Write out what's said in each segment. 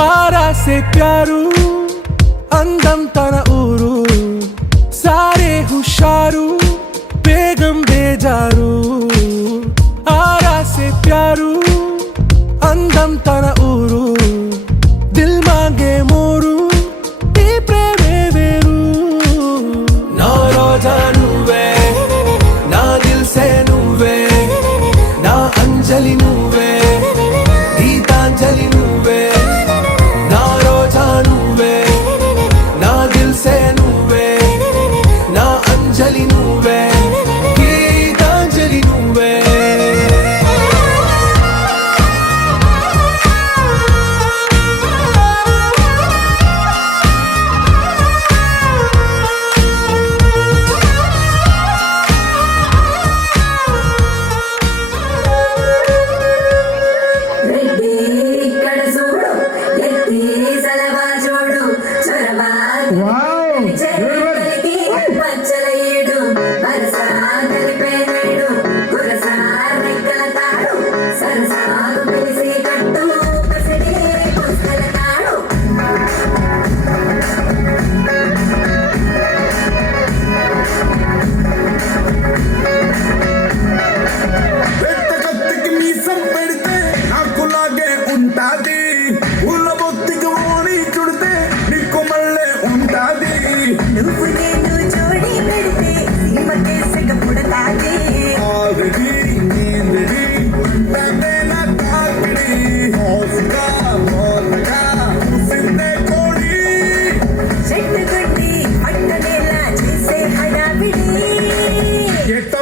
ఆరా సే ప్యారు అందం తన ఊరు సారే హుషారు బేగం బేజారు ఆరా సే ప్యారు అందం తన ఊరు దిల్ మాంగే మోరు ఈ ప్రేమే వేరు నా రోజా నువ్వే నా దిల్ సే నువ్వే నా అంజలి నువ్వే గీతాంజలి నువ్వే నా రోజా నువ్వే నా దిల్ సే నువ్వే నా అంజలి నువ్వే గీతాంజలి నువ్వే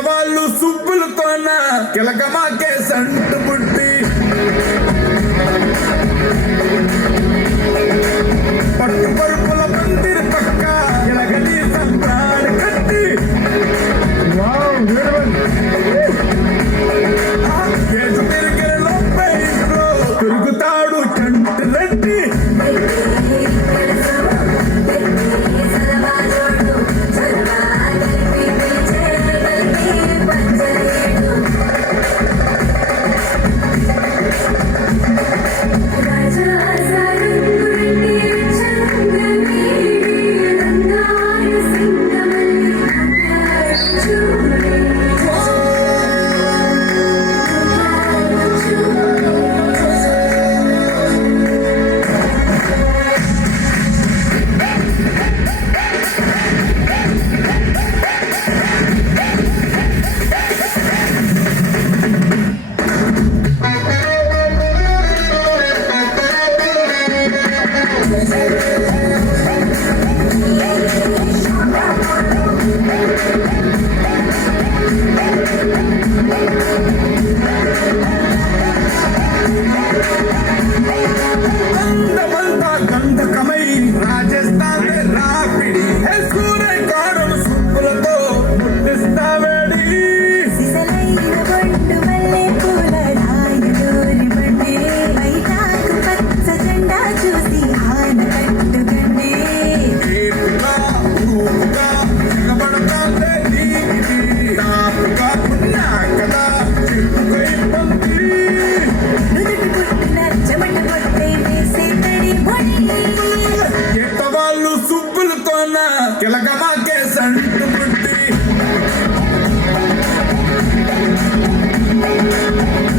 వాళ్ళు సుబ్బులతోన కిలకమాకే సంటు పుట్టి పట్టు పరుపుల మందిర పక్క ఇలగని సంతాడు కట్టి ఏసు తిరిగే లోపే ఇంట్లో తిరుగుతాడు చంటి రెడ్డి గంధకమై రాజస్థాన్ రాపిడి సూర్య కారం సుప్పులతో ముట్టిస్తావేడి కిలకమాకే సంటు పుట్టి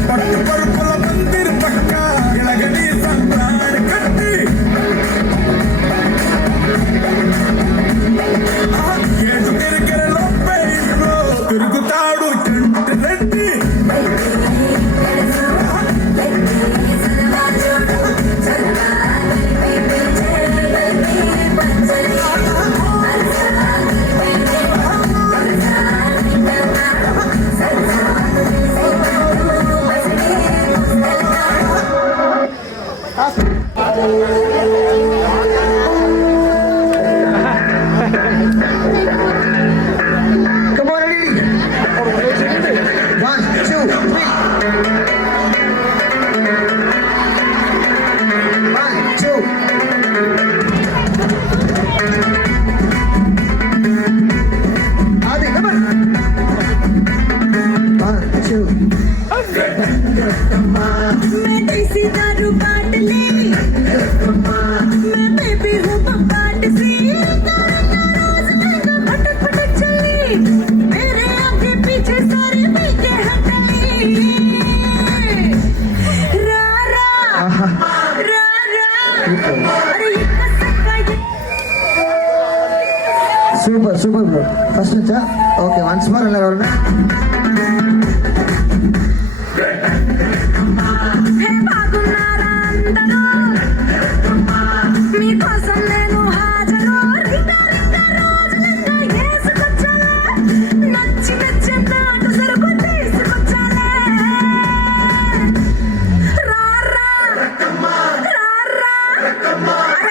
పట్టు పరుపుల మందిర పక్క ఇలగని సంతాడు కట్టి ఏసు తిరిగే లోపే ఇంట్లో తిరుగుతాడు చంటి రెడ్డి मैं देसी दारू बांट ले సూపర్ బ్రో. ఫస్ట్ నుంచా? ఓకే, వన్స్ మోర్ అన్నారు ఎవరన్నా? హే బాగున్నారా అందరూ, మీకోసం నేను హాజరు. రింగా రింగా రోజులంతా వేసుకొచ్చాలే, నచ్చి మెచ్చేంత అటు సరుకు తీసుకొచ్చాలే. రారా రారా,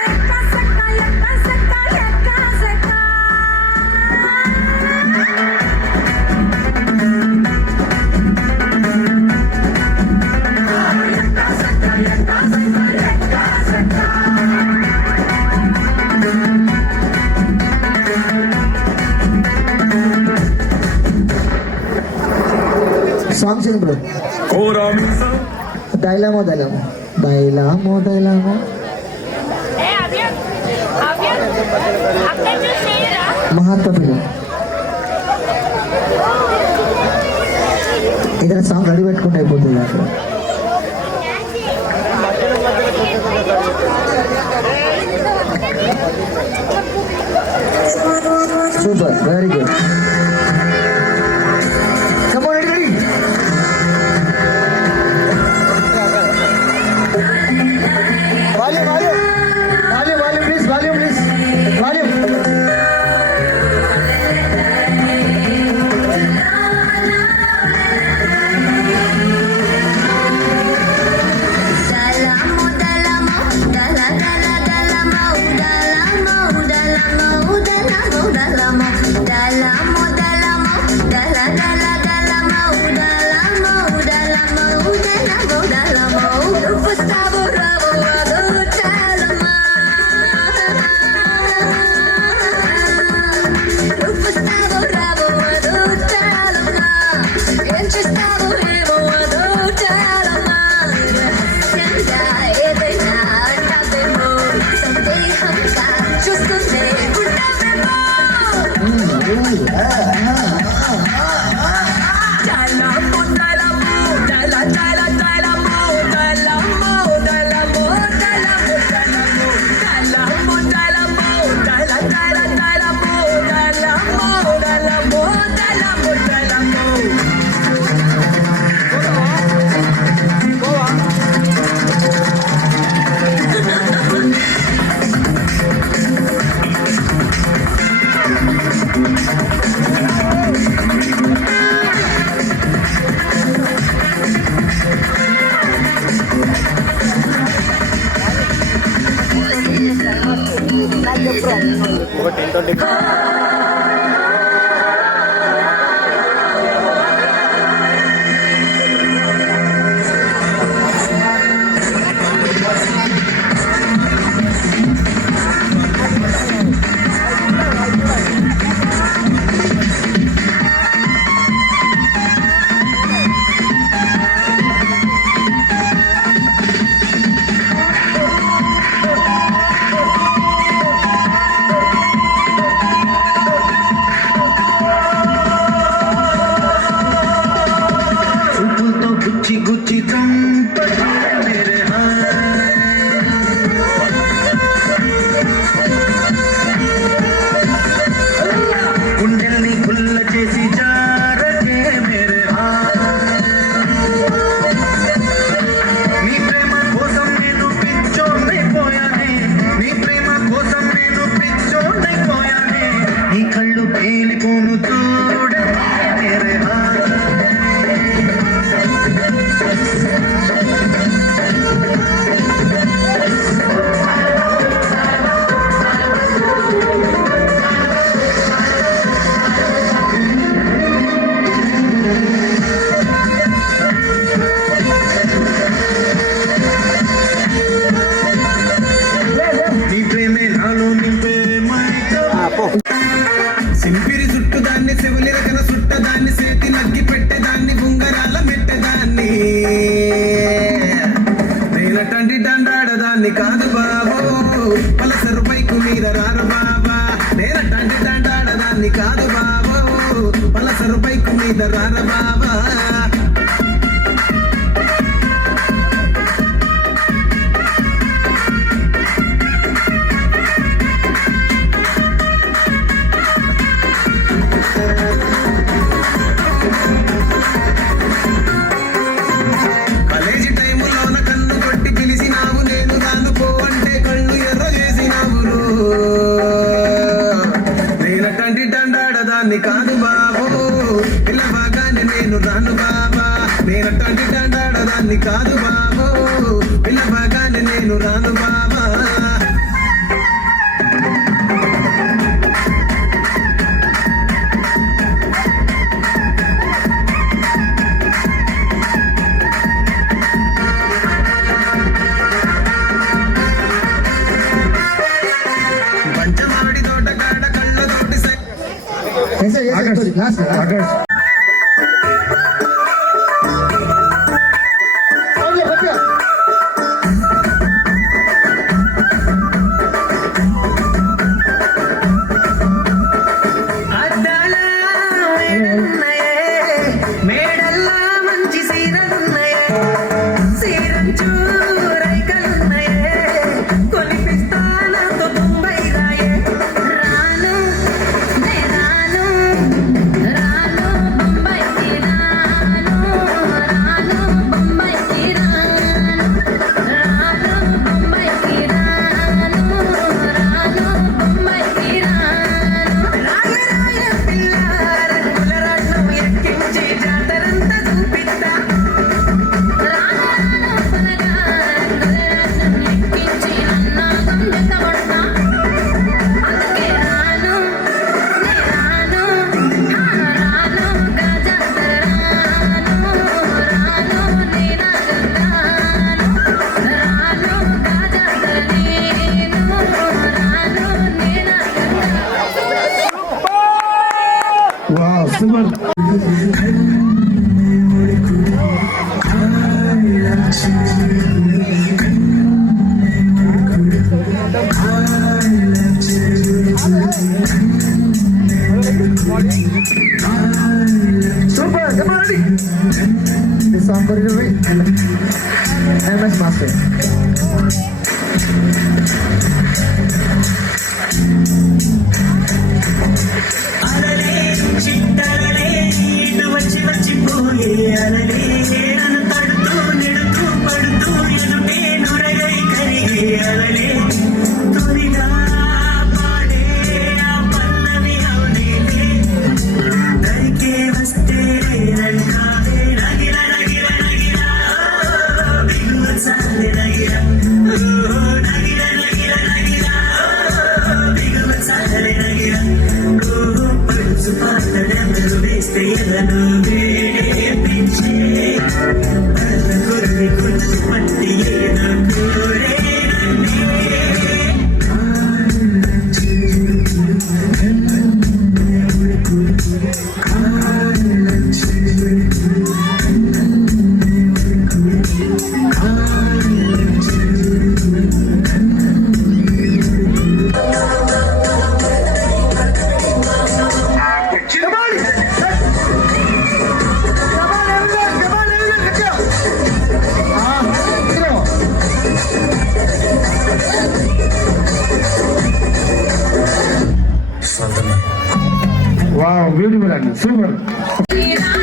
ఎక్క సెక్క ఎక్క సెక్క ఎక్క సెక్క. సాంగ్స్ ఏంటి బ్రో? కోరా మీసం డైలామో డైలామో డైలామో డైలామో మహాత్మ ఫిలిం. ఏదైనా సాంగ్ రెడీ పెట్టుకుంటే అయిపోతుంది అక్కడ. Super, very good. Come on, ready? Volume, please, volume. సింపిరి చుట్టుదాన్ని చెవులిరకన చుట్టదాన్ని చేతి నగ్గి పెట్టేదాన్ని ఉంగరాల మెట్టేదాన్ని నేనటండి దండాడదాన్ని కాదు బాబు పలసరు బైకు మీద రారు బాబా నేనటండి దండాడదాన్ని కాదు బాబు పలసరు బైకు మీద రారు బాబా పిల్లబాగానే నేను రాను బాబా పంచమాడి తోట కాడ కళ్ళతోటి ऐसा लास्ट అద్దాల మేడన్నయే మేడల్లా మంచి సీరలున్నయే సీరంచు రైకలున్నయే కొనిపిస్తా నాతో బొంబై రాయే రాను నే రాను రాను బొంబాయికి రాను రాను బొంబాయికి రాను రాను బొంబాయికి రాను రాను బొంబాయికి రాను రాయ రాయ పిల్ల రంగుల రాట్నం ఎక్కించి జాతరంతా చూపిస్తా రాను కొనగా రంగులరాట్నం ఎక్కించి అన్నాగం జతపడతా అందుకే రాను నే రాను రాను గాజాతర రాను రాను నేనాగంగాను రాను గాజాతర నేను రాను నేనాగంగాను वाह super Super, come on, ready? This song for you, right? MS Master. అలలే చిట్టలలే ఇటు వచ్చి వచ్చిపోయే అలలే నన్ను తడుతూ నెడుతూ పడుతూ ఎదుటే నురగై కరిగే అలలే తొలిగా పాడే ఆ పల్లవి అవునేలే దరికే వస్తే రంగాలే నగిర నగిర నగిర బిగువ సాలే నగిర నగిర నగిర నగిర బిగువ సాలే నగిర పడుచు పాటలు వేస్తే ఎలను వేపించే కుర్రి కుర్చు పట్టి ఏదో కోరే Wow, beautiful and super.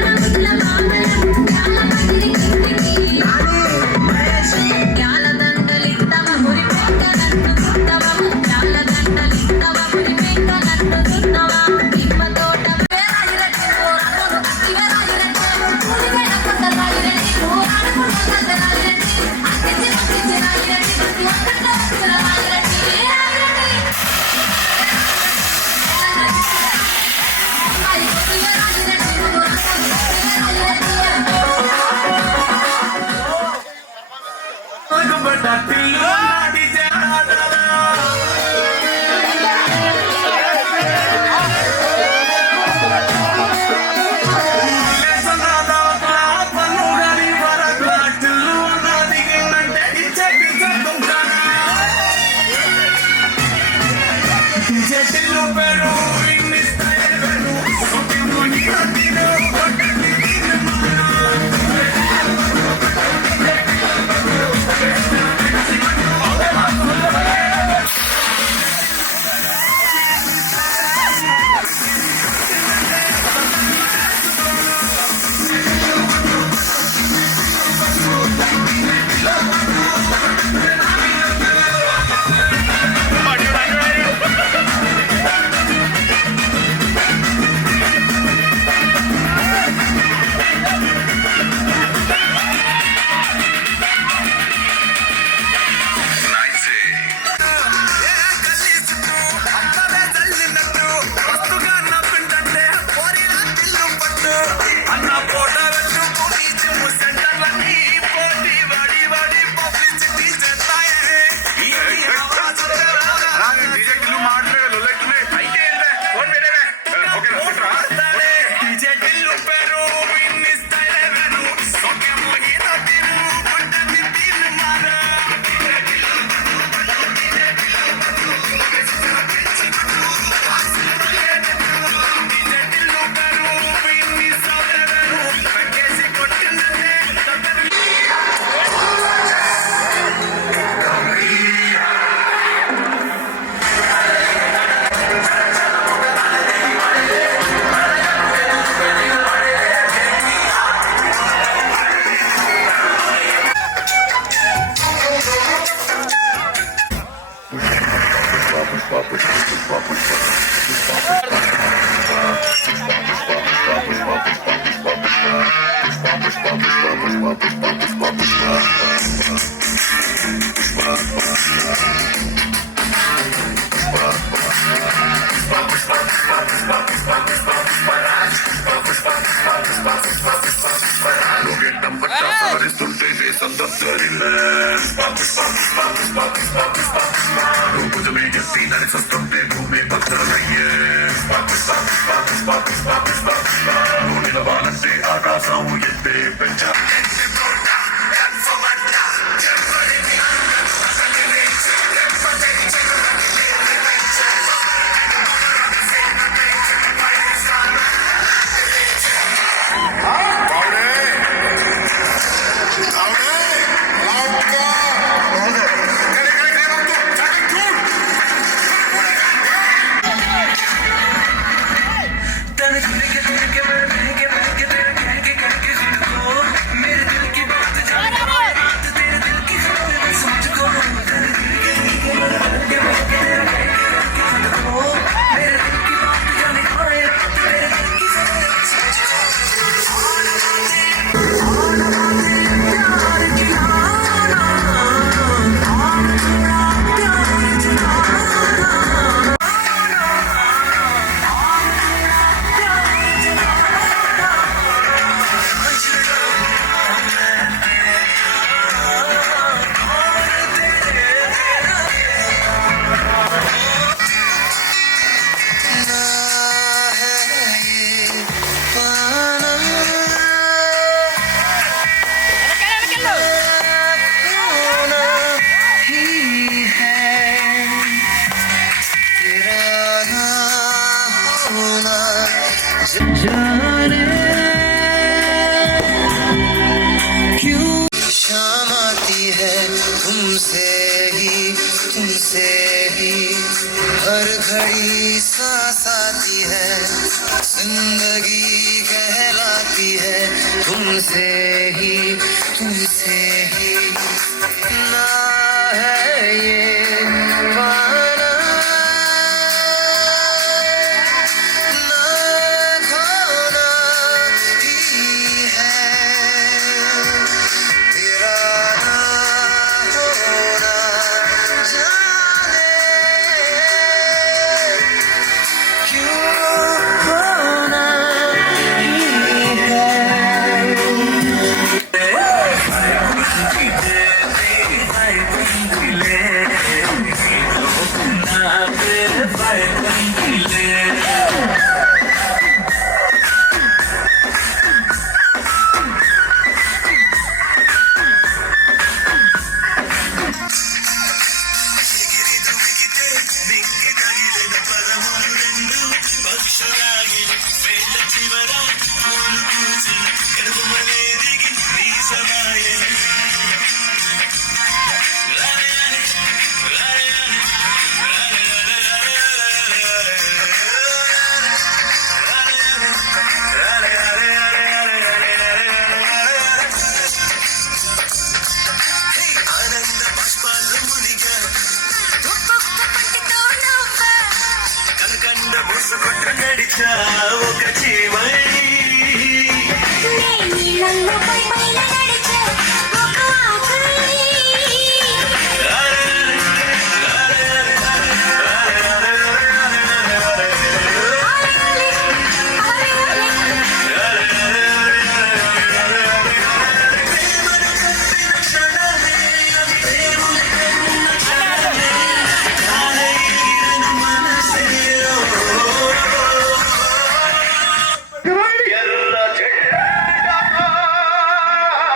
जाने क्यों शाम आती है तुमसे ही हर घड़ी सांस आती है जिंदगी कहलाती है तुमसे ही ना है ये पाना ना खोना ही है तेरा ना होना जाने क्यों होना ही है ఒక జీవై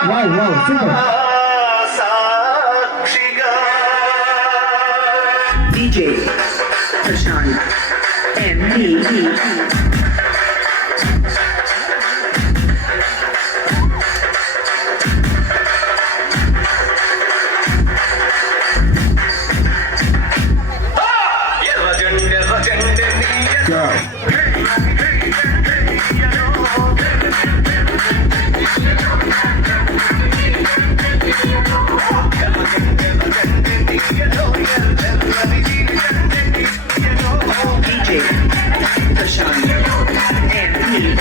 Wow, super. సాక్షిగా DJ Prashant MP. DJ Prashant MP.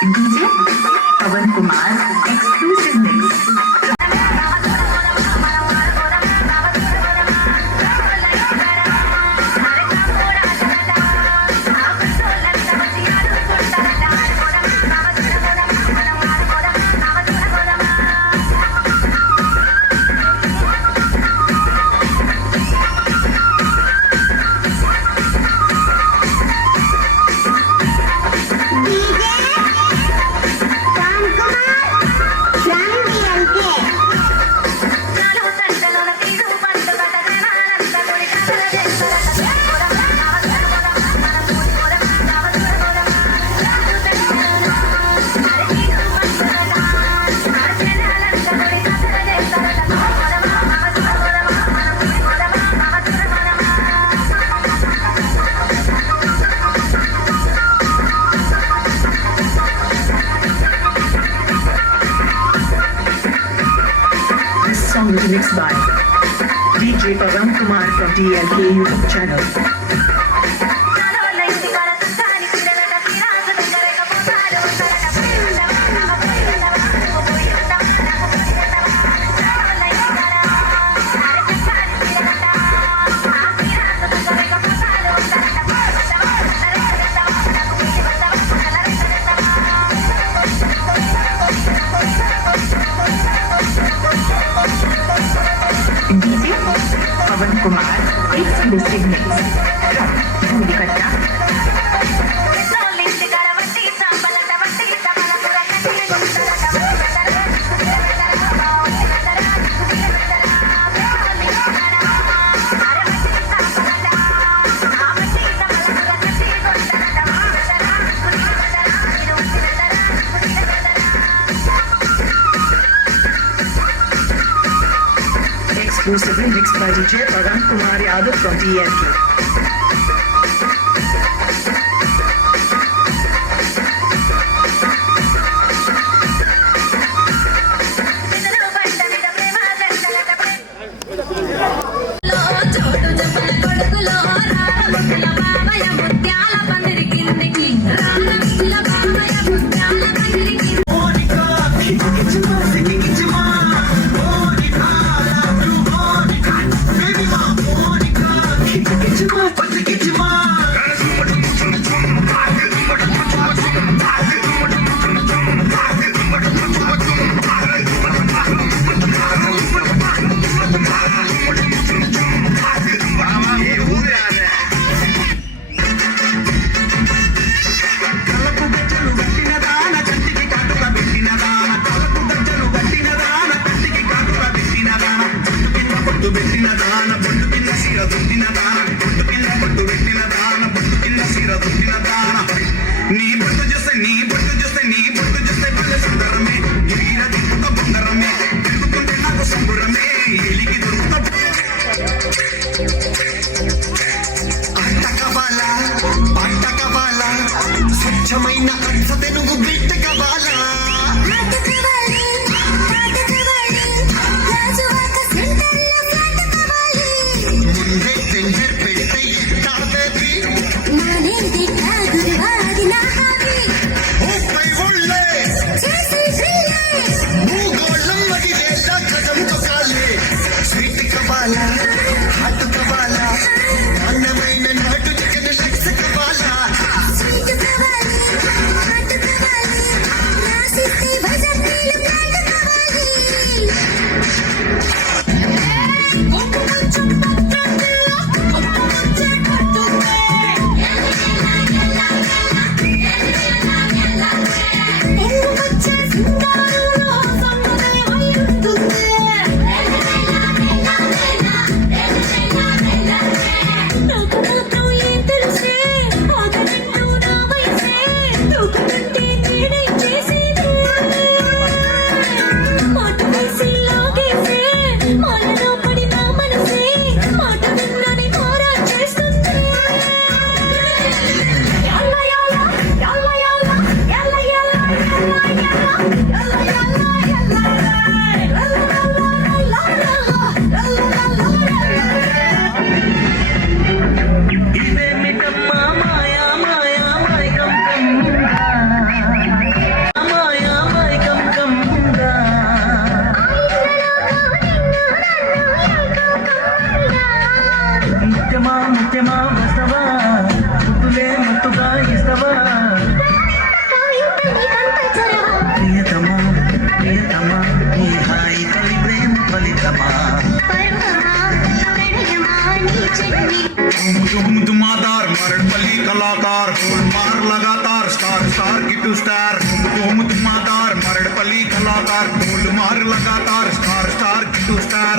DJ Pawan Kumar, exclusive mix. This song is mixed by DJ Pawan Kumar from DLK YouTube channel. DJ Pawan Kumar, exclusive mix. Dhulikatta. Exclusively mixed by DJ Pawan Kumar Yadav from DLK. ఆట కావాలా పాట కావాలా స్వచ్ఛమైన అర్థ తెలుగు బిడ్డ కావాలా ముందే tender పెట్టే ఎట్టాదది ముప్పై ఒళ్ళే భూగోళం వదిలేలా కదంతో కాలే స్వీట్ కావాలా హాట్ కావాలా అన్నమైన నాటు చికెన్ లెగ్స్ కావాలా ముత్యమా వస్తవా ముద్దులే ముత్తుగా ఇస్తవా ప్రియతమా ప్రియతమా ఈ హాయి తొలి ప్రేమ ఫలితమా तुमादार मरड़पली कलाकार गोल मार लगातार स्टार स्टार किटू स्टार तुमादार मरड़पली कलाकार गोल मार लगातार star star Kitu star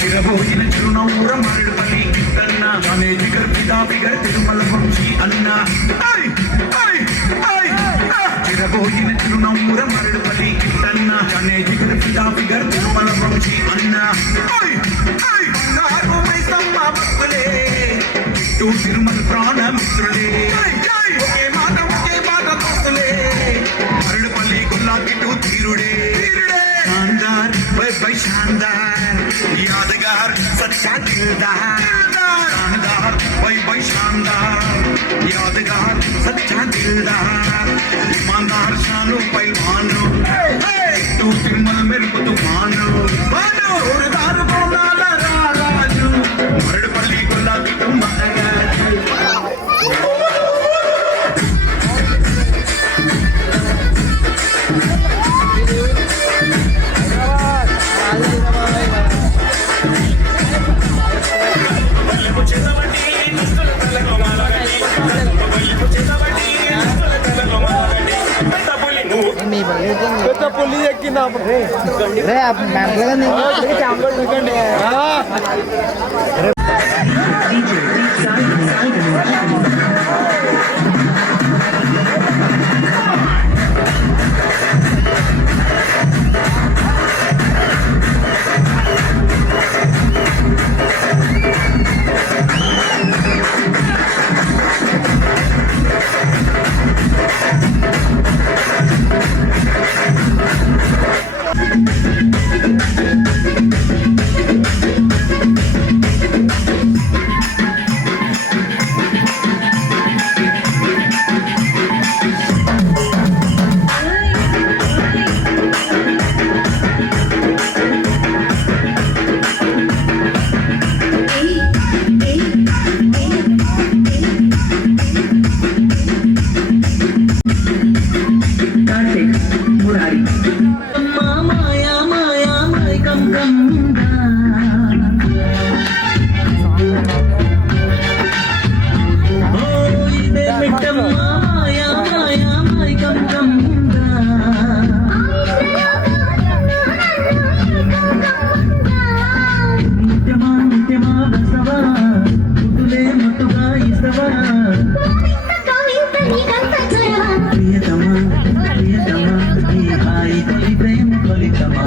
Chiraboina చిరునవ్వుర Maradupalli కిట్టన్న అనే జిగర్ పిదా బిగర్ తిరుమల వంశీ అన్న చిరబోయిన చిరునవ్వుర మరడుపల్లి కిట్టన్న అనే జిగర్ పిదా బిగర్ తిరుమల వంశీ అన్న భక్తులే ఇటు తిరుమల ప్రాణ మిత్రులే ఒకే మాట దోస్తులే మరడుపల్లి గుల్లా కిటు తీరుడే शानदार भाई शानदार यादगार सच्चा दिलदार शानदार भाई शानदार यादगार सच्चा दिलदार ईमानदार शानो पहलवानो तू तिरुमल मेरे को तू मानो जोरदार बोला राजू मरड़पल्ली गुल्ला की तुम పెద్ద పుల్లి ఎక్కిందా DJ Deep Side ఇస్తవా కవింత నీకంత చేయవా ప్రియతమా ప్రియతమా ఈ హాయి తొలి ప్రేమ ఫలితమా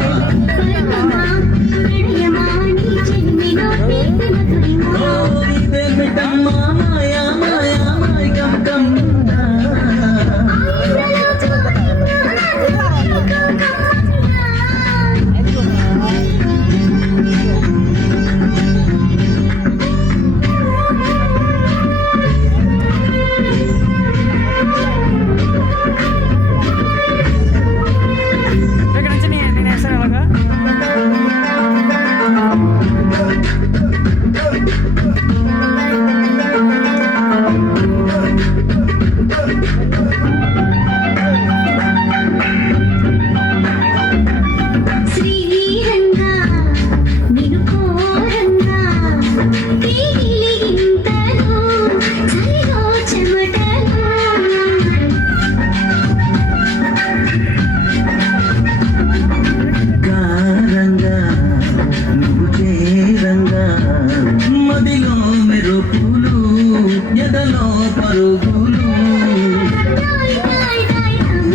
ప్రియమా నీ చెన్నిలో తీపి మధురిమా ఓ ఇదేమిటమ్మా మాయా మాయా మాయకం కమ్ముందా శ్రీరంగా నిను కోరంగా తీగిలింతను చలిలో చెమటను గారంగా నువ్వు చేరంగా మదిలో మెరుపులు ఎదలో పరుగులు దాయ్ దాయ్ దాయ్ తమ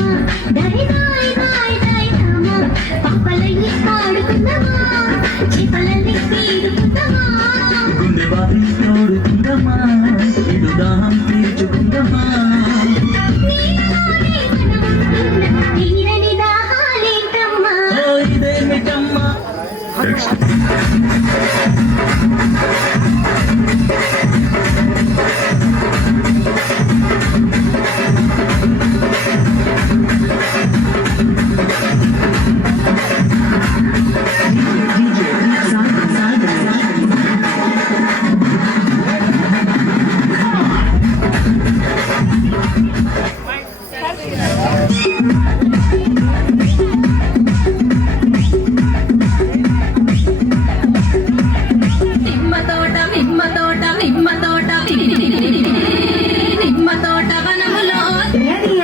దాయ్ దాయ్ దాయ్ దాయ్ తమ పాపలయ్యి పాడుకుందామా చిపలల్లి తీరుకుందామా గుండె బారి తోడుకుందమా ఇడు దాహం తీర్చుకుందమా నీలోనే మనముంటున్న తీరని దాహాలేంటమ్మా ఓ ఇదేమిటమ్మా నిమ్మ తోట నిమ్మ తోట నిమ్మ తోట నిమ్మ తోట వనములో నిమ్మ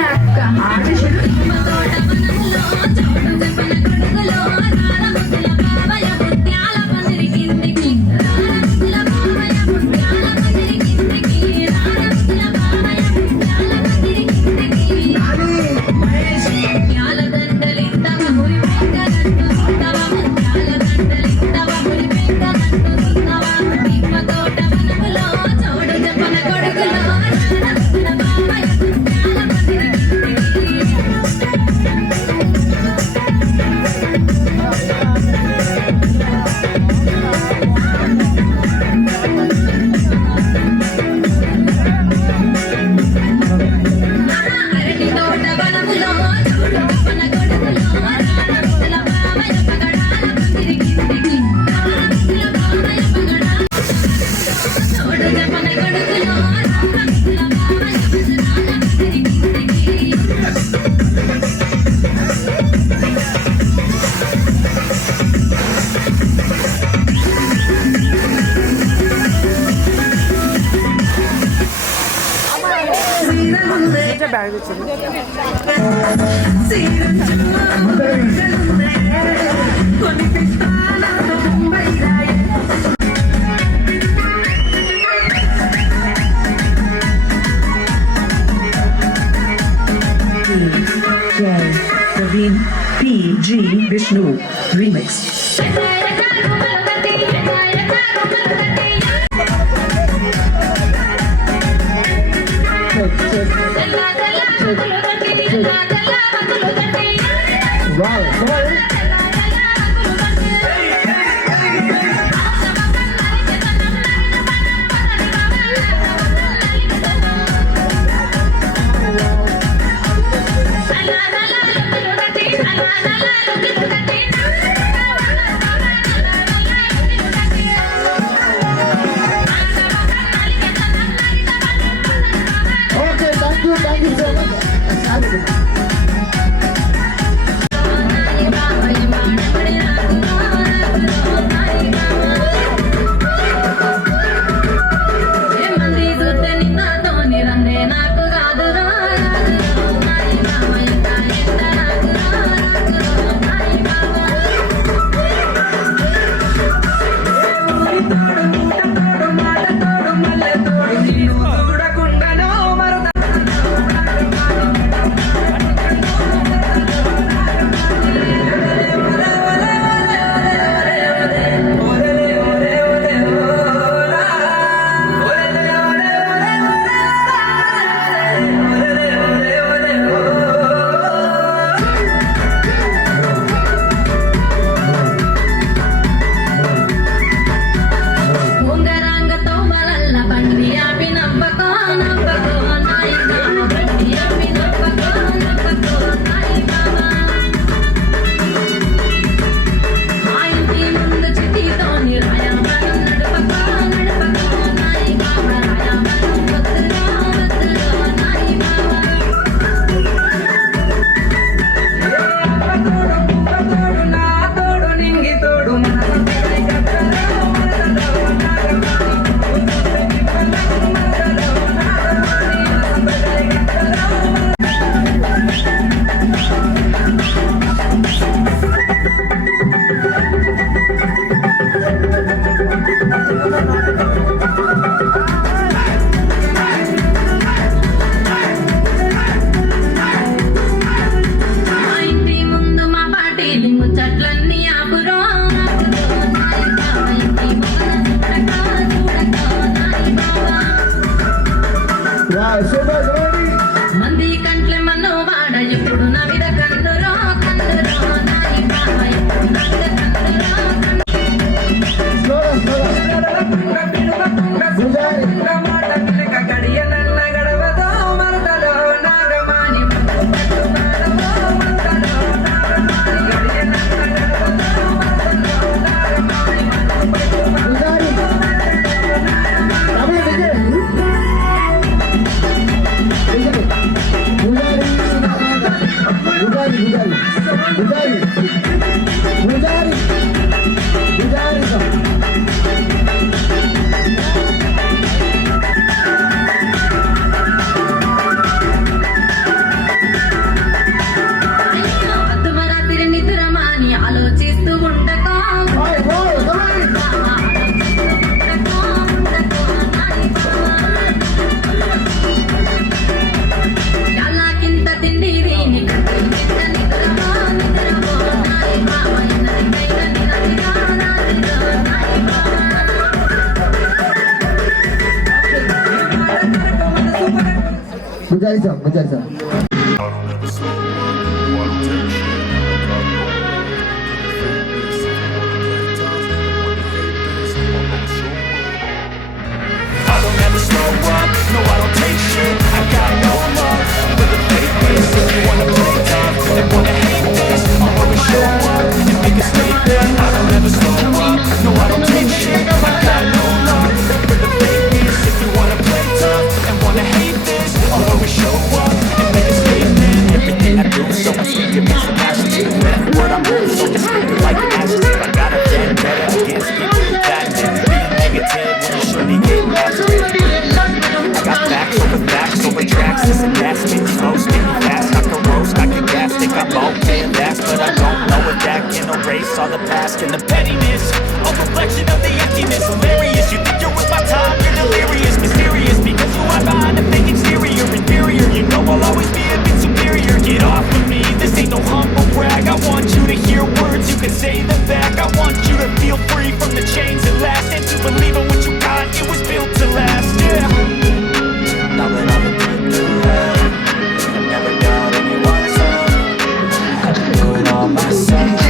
తోట వనములో చోటు చెప్పన కొడుకులో రారముల బావయ ముత్యాల పందిరి కిందికి రారముల బావయ ముత్యాల పందిరి కిందికి రారముల బావయ ముత్యాల పందిరి కిందికి ముత్యాల దండలింతవ మురి పెంకరంటు సుత్తవ ముత్యాల దండలింతవ మురి పెంకరంటు సుత్తవ నిమ్మ తోట వనములో చోడు చెప్పన కొడుకులో రారముల బావయ ముత్యాల పందిరి కిందికి అరటి తోట వనములో చోడు చెప్పన కొడుకులో రారముల బావయ పగడాల పందిరి కిందికి రారముల బావయ పగడాల చోడు చెప్పన కొడుకులో రారముల బావయ పగడాల పందిరి కిందికి Praveen P.G. Vishnu Remix. la la la la la la la la la la la la super ready మంది కంట్లే మన్ను వాడ ఎప్పుడు నా మీద కన్నురో కన్నురో నాని బావ ఎప్పుడు నా మీద కన్నురో అర్ధమరాత్రి నిద్ర మాని ఆలోచిస్తూ ఉండకో కింద తిండి దీని నిద్రమో నిద్రమో నాని బావ Gujari sir I don't ever slow up, no I don't take shit. I got no love for the fakeness. If you wanna play tough and wanna hate this, I'll always show up and make a statement. I don't ever slow up, no I don't take shit. I got no love for the fakeness. If you wanna play tough and wanna hate this, I'll always show up and make a statement. Everything I do is so sweet, it makes a passion. Every word I'm moving so discreet like an adjective. I got a vendetta against people who patent being negative when you should be getting after it. I got facts over tracks, this and that. Spit slow, spit me fast, I can roast, I can gas. Think I'm okay and fast, but I don't know if that can erase all the past and the pettiness. A reflection of the emptiness, hilarious. You think you're with my time, you're delirious, mysterious, because you hide behind a fake exterior, inferior. You know I'll always be a bit superior. Get off of me, this ain't no humble brag. I want you to hear words, you can say them back. I want you to feel free from the chains that last, and to believe in what you got, it was built to last, yeah. Now that I've been through hell, I never got anyone's help. I can do it all myself.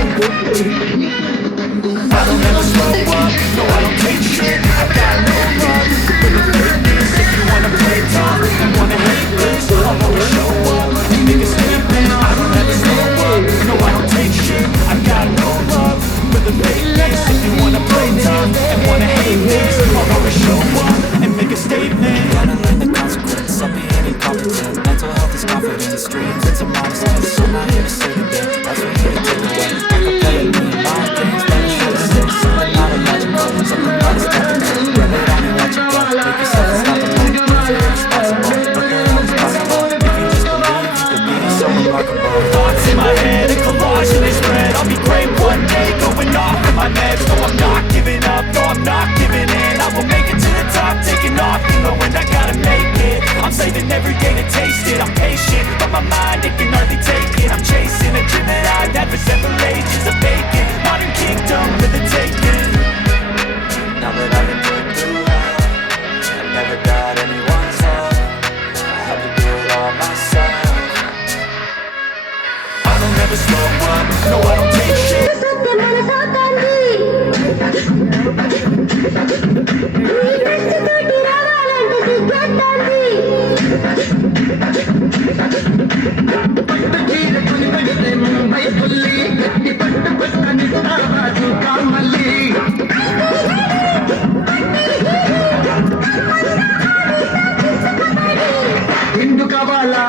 I don't ever slow up, no I don't take shit. I got no love for the fakeness. If you wanna play tough and wanna hate this, I'll always show up and make a statement. I don't ever slow up, no I don't take shit. I got no love for the fakeness. If you wanna play tough and wanna hate this, I'll always show up and make a statement. Gotta learn the consequence of being incompetent. Mental health is confidence, dreams it's a modestness. I'm not here to save the day, that's what here to take away. I can play it in my games, but it's shit to say. Something not illogical, something not as technical. Rub it on and watch it go, make yourself unstoppable. Prove it irresponsible, but the hell is possible. If you just believe, you could be so remarkable. Thoughts in my head, a collage and they spread. I'll be great one day, going off in my meds. No, I'm not giving up, no, I'm not giving in. I will make it to the top, taking off, you know when I gotta make it. I'm saving every day to taste it, I'm patient, but my mind, it can hardly take it. I'm chasing a dream that I've had for several ages, a vacant modern kingdom for the taking. Now that I've been put through hell, I never got anyone's help. I had to do it all myself. I don't ever slow up, no I don't take shit. ఇందు కావాలా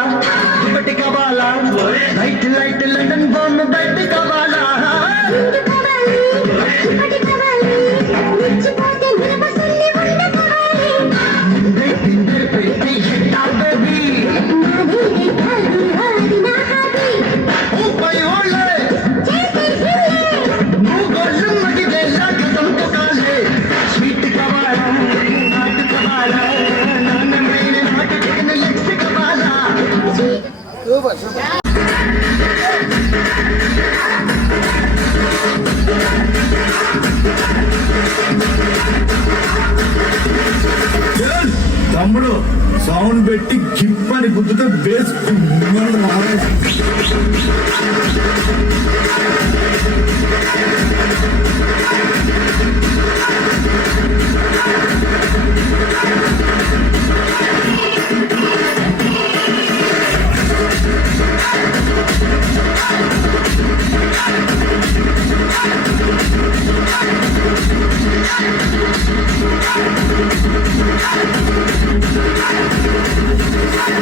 దుప్పటి కావాలా light light London bomb బయట కావాలా sweet కావాలా నాటు కావాలా నాన్నమైన నాటు chicken legs కావాలా దమ్ము తమ్ముడు సౌండ్ పెట్టి గిప్పని గుద్దుతే bass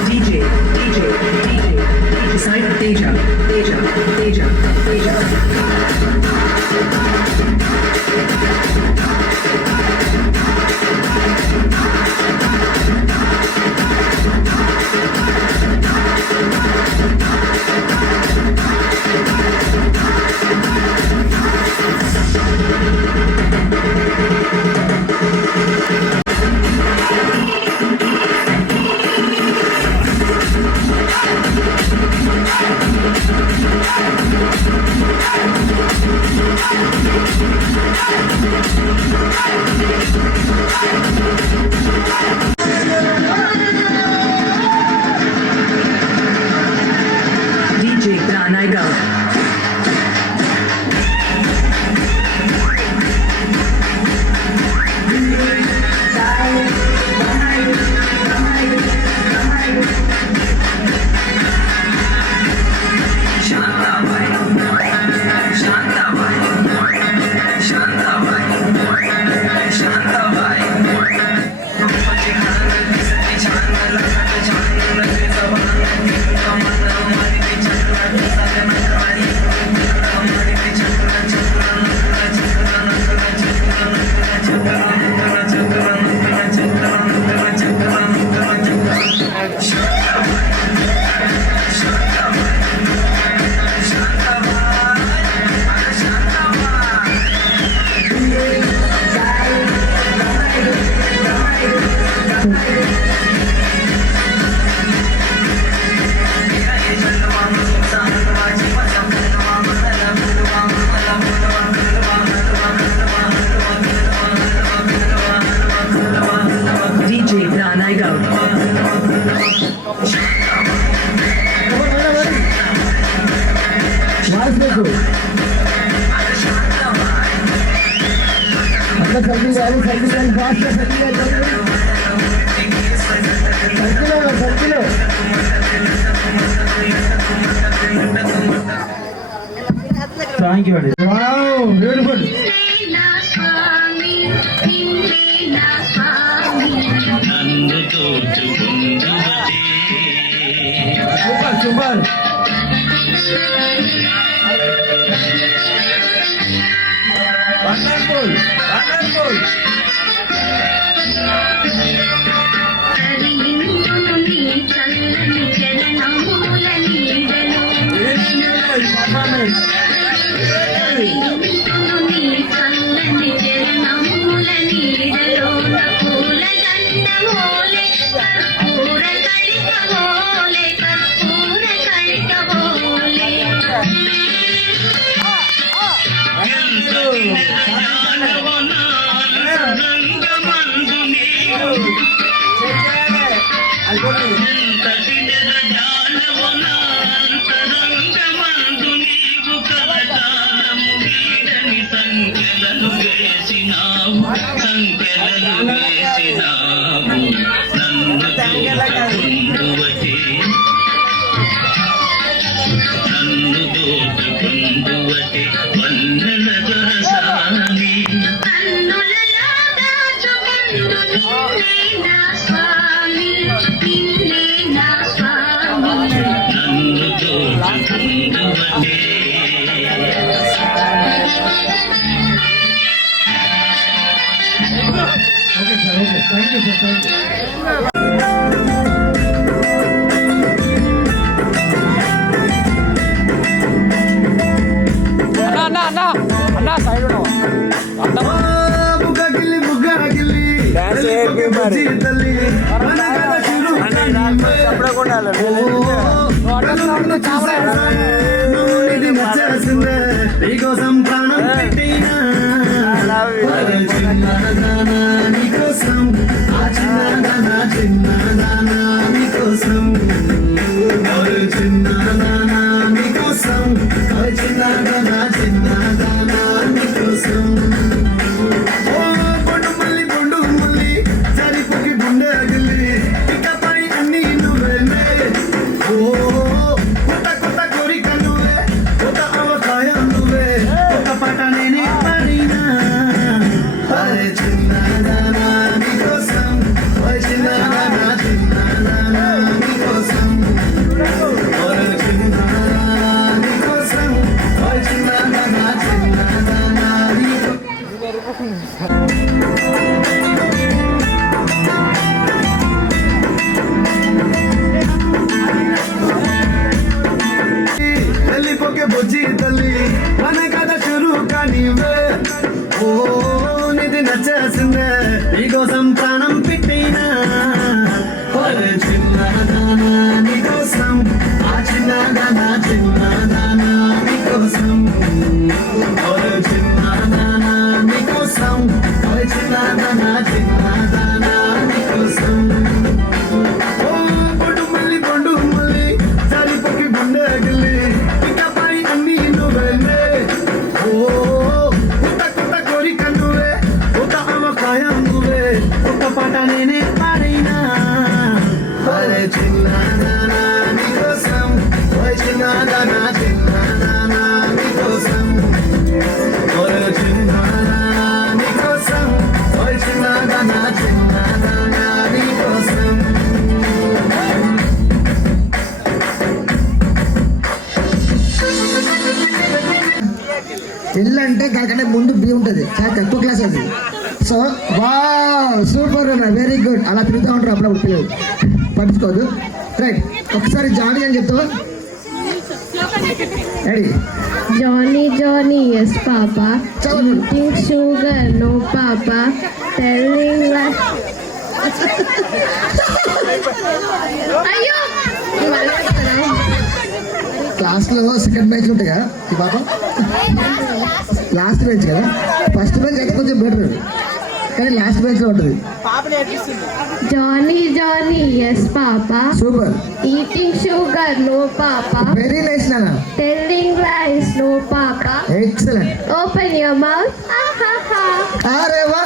DJ, Cyber Teja. DJ Pranayga. DJ Pranayga. వాయిస్ಬೇಕು అట్లా సర్కిల్ చేయాలి ఫాస్ట్ సర్కిల్ థ్యాంక్ యూ అండి. బ్యూటిఫుల్ నా స్వామి నిన్నే నా స్వామి సూపర్ వండర్ఫుల్ కరిగించును నీ చల్లని చరణముల నీడలో కరిగించును నీ చల్లని చరణముల నీడలో పూల దండమోలే కర్పూర కళికమోలే Thank you, sir. Thank you. నీకోసం ప్రాణం పెట్టినా నీకోసం ఆ చిన్న చిన్నదానా నీకోసం ఓయ్ చిన్నదానా చిన్నదానా నీకోసం ఓయ్ చిన్నదానా నీకోసం ఓయ్ చిన్నదానా చిన్నదానా నీకోసం ఎల్ అంటే దానికంటే ముందు బి ఉంటుంది చాలా తక్కువ క్లాస్ అది సో వా సూపర్ వెరీ గుడ్ అలా తిరుగుతూ ఉంటారు అప్పుడప్పుడు పిల్లలు పట్టించుకోవద్దు రైట్ ఒకసారి జానీ అని చెప్తావా ready Johnny, Johnny, yes, Papa. చదువు Eating sugar, no, Papa. Telling lies. అయ్యో క్లాస్లో సెకండ్ బెంచ్ ఉంటాయి కదా ఈ పాప లాస్ట్ బెంచ్ కదా ఫస్ట్ బెంచ్ అయితే కొంచెం బెటర్ కానీ లాస్ట్ బెంచ్లో ఉంటుంది Johnny, Johnny, yes, Papa. Super Eating sugar, no, Papa. Very nice నాన్న Telling lies, no, Papa. Excellent Open your mouth. Ha ha ha. అరే వా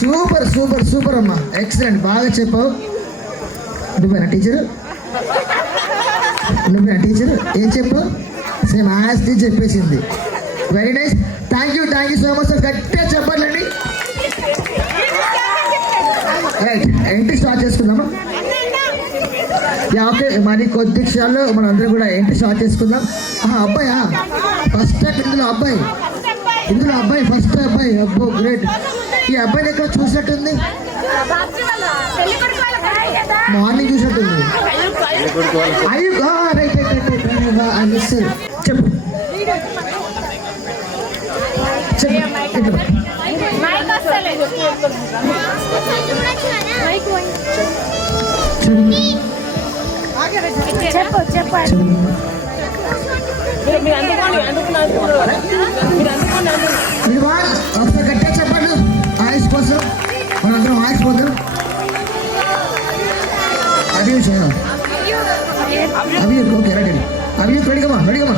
సూపర్ సూపర్ సూపర్ అమ్మా ఎక్సలెంట్ బాగా చెప్పావు నువ్వేనా టీచర్ ఏం చెప్పావు సేమ్ ఆస్తి చెప్పేసింది very nice thank you so much గట్టిగా చెప్పాలండి రైట్ ఎంట్రీ స్టార్ట్ చేసుకుందామా ఓకే మరి కొద్ది క్షణాల్లో మనం అందరం కూడా ఎంట్రీ స్టార్ట్ చేసుకుందాం అబ్బాయా ఫస్ట్ ఇందులో అబ్బాయి ఫస్ట్ అబ్బాయి అబ్బో గ్రేట్ ఈ అబ్బాయిని ఎక్కడ చూసినట్టుంది మార్నింగ్ చూసినట్టుంది అయ్యో రైట్ చెప్పు ఒకసారి గట్టిగా చెప్పండి ఆయుష్ కోసం మనందరం ఆయుష్ పోతాం అభియుత్ ఓకే రెడీ అభియుత్ రెడీగమ్మా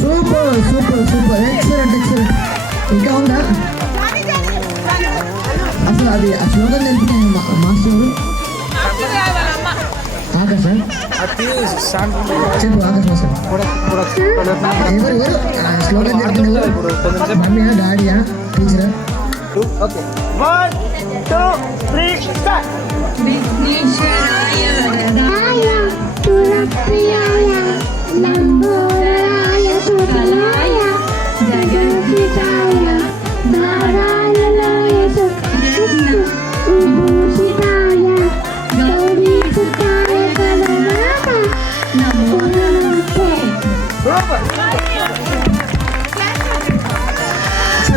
సూపర్ సూపర్ ఎక్సలెంట్ ఇంకా ఉందా అసలు అది ఆ శ్లోకం తెలుపుతాను మాస్టర్ ఆకాశ చెప్పు ఆకాశ ఎవరు శ్లోకం తెలుపుతున్నారు మమ్మీయా డాడీయా టీచరా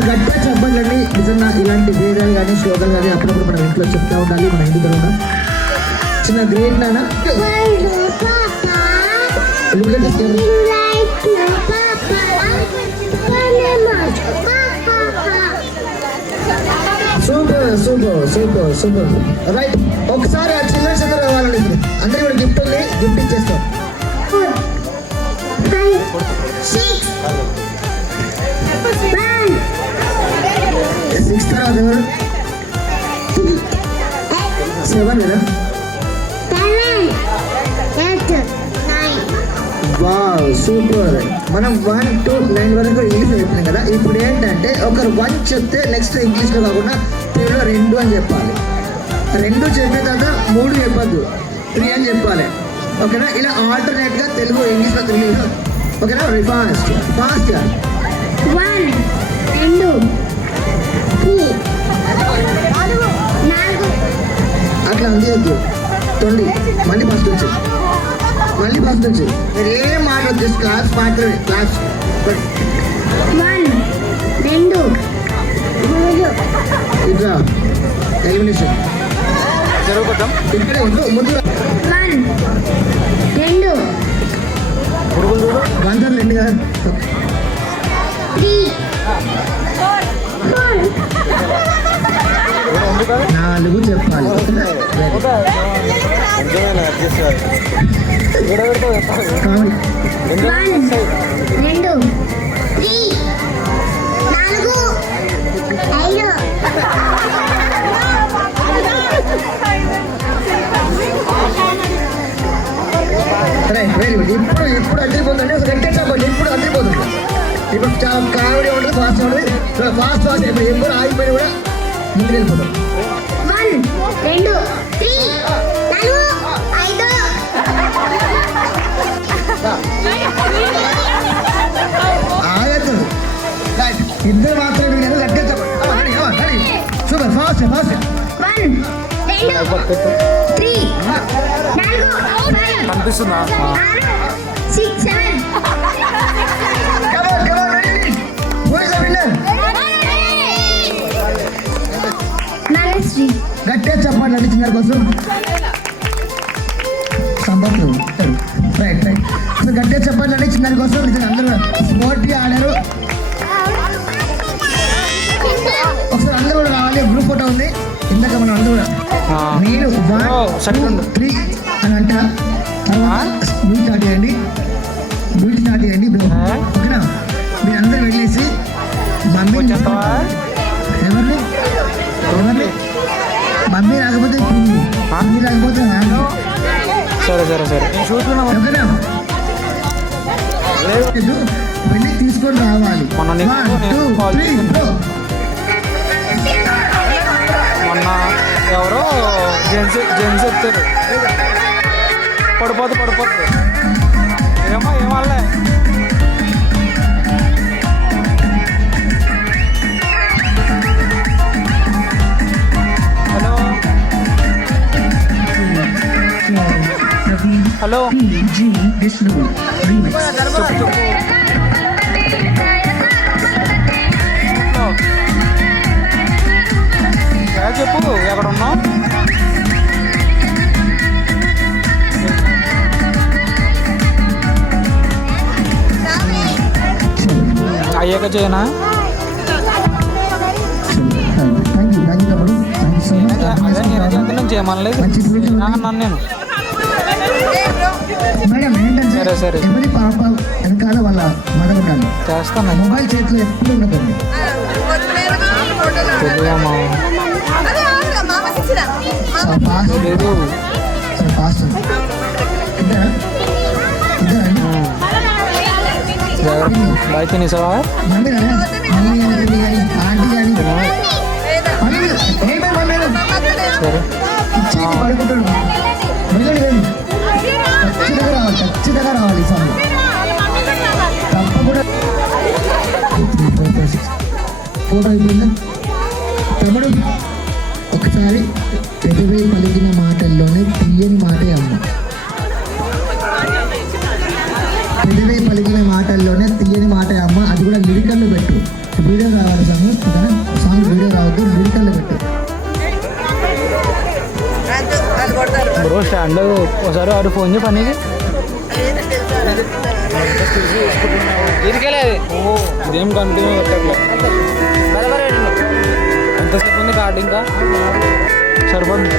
గట్టిగా చెప్పండి నిజంగా ఇలాంటి వేదాలు కానీ శ్లోకాలు కానీ అప్పుడప్పుడు మనం ఇంట్లో చెప్తా ఉండాలి మన ఇంటి కూడా చిన్న గ్రేట్ నాన్న సూపర్ రైట్ ఒకసారి ఆ చిల్డ్రన్స్ అందరూ రావాలండి అందరూ కూడా గిఫ్ట్ ఉంది గిఫ్ట్ ఇచ్చేస్తాం 6 తర్వాత ఎవరు 7 కదా వావ్ సూపర్ మనం 1 to 9 వరకు ఇంగ్లీష్ చెప్పినాం కదా ఇప్పుడు ఏంటంటే ఒకరు 1 చెప్తే నెక్స్ట్ ఇంగ్లీష్లో కాకుండా తెలుగులో 2 అని చెప్పాలి 2 చెప్పిన తర్వాత 3 చెప్పద్దు 3 అని చెప్పాలి ఓకేనా ఇలా ఆల్టర్నేట్గా తెలుగు ఇంగ్లీష్లో తెలుగులో ఓకేనా ఫాస్ట్గా 1 2 3 అట్లా అందియద్దు 20 మళ్ళీ ఫస్ట్ నుంచి మీరు ఏం మాట్లాడదు క్లాస్ మాట్లాడే క్లాస్ 1 2 3 ఇట్లా ఎలిమినేషన్ ఇక్కడే ఉండు ముందు 1 2 వందలు 2 కదా 3 4 4 చెప్పాలి. కావాలి. 1 2 3 4 వెరీ గుడ్. ఇప్పుడు అదిరిపోతుంది. గట్టిగా చెప్పండి. ఇప్పుడు అదిరిపోతుంది. ఇప్పుడు చాలా కామెడీ ఉంటుంది, ఫాస్ట్ ఉంటుంది. ఫాస్ట్ అయిపోయి ఎప్పుడు ఆగిపోయినా కూడా ముందుకు వెళ్ళిపోతాం. 1 2 3 4 5 ఆగదు. రైట్. ఇద్దరు మాత్రమే విన్నారు. గట్టిగా చెప్పండి. సూపర్. ఫాస్ట్ 1 2 3 4 కనిపిస్తుందా? 6 7 గట్టిగా చెప్పండి నడిచిన కోసం. సంభవం. Right right. సో గట్టిగా చెప్పండి నడిచిన దాని కోసం అందరూ స్పోర్ట్గా ఆడారు. ఒకసారి అందరూ కూడా రావాలి. గ్రూప్ ఫోటో ఉంది ఇందాక మనం అందరూ కూడా. నేను 1 2 3 అని అంట. తర్వాత మీరు స్టార్ట్ చేయండి. ఓకేనా? మీరు అందరూ వెళ్ళేసి మమ్మీ ఎవరిని మమ్మీ రాకపోతే మమ్మీ రాకపోతే సరే ఓకేనా? వెళ్ళి తీసుకొని రావాలి. మొన్న 1 2 3 go. మొన్న ఎవరో జెంట్స్ ఎత్తారు. పడిపోద్దు ఏమో ఏమాలే. Hello Vishnu remix. చెప్పు చెప్పు ఎక్కడ ఉన్నావు? అయ్యాక చేయనా? అదే నేను ఎంత నుంచి చేయమనలేదు అన్నాను నేను. మేడం ఏంటంటే సరే. ఎవరి పాప వెనకాల వాళ్ళ మదర్ ఉండాలి. చేస్తాను. మొబైల్ చేతిలో ఎప్పుడు ఉండదండి. తెలియమా లేదు. ఫాస్ట్ బాయ్ తినేసావా? మమ్మీ ఆంటీ కానీ సరే ఇచ్చి పడుకుంటాడు. ఖచ్చితంగా రావాలి ఈ సమయం తప్పకుండా. ఫోటో అయిపోయిందా తమ్ముడు? ఒకసారి పెదవే పలికిన మాటల్లోనే తీయని మాటే అమ్మ. పెదవే పలికిన మాటల్లోనే తీయని మాటే అమ్మ. అది కూడా లిరికల్లో పెట్టు. వీడియో రావాలి సాంగ్ వీడియో రావద్దు, లిరికల్లో పెట్టు. బ్రో స్టాండ్ ఒకసారి వాడు ఫోన్ చేయి పనికి. ఇరికెళ్ళేది ఇదేం కంటిన్యూ ఎంతసేపు ఉంది కార్డు ఇంకా సరిపోతుంది.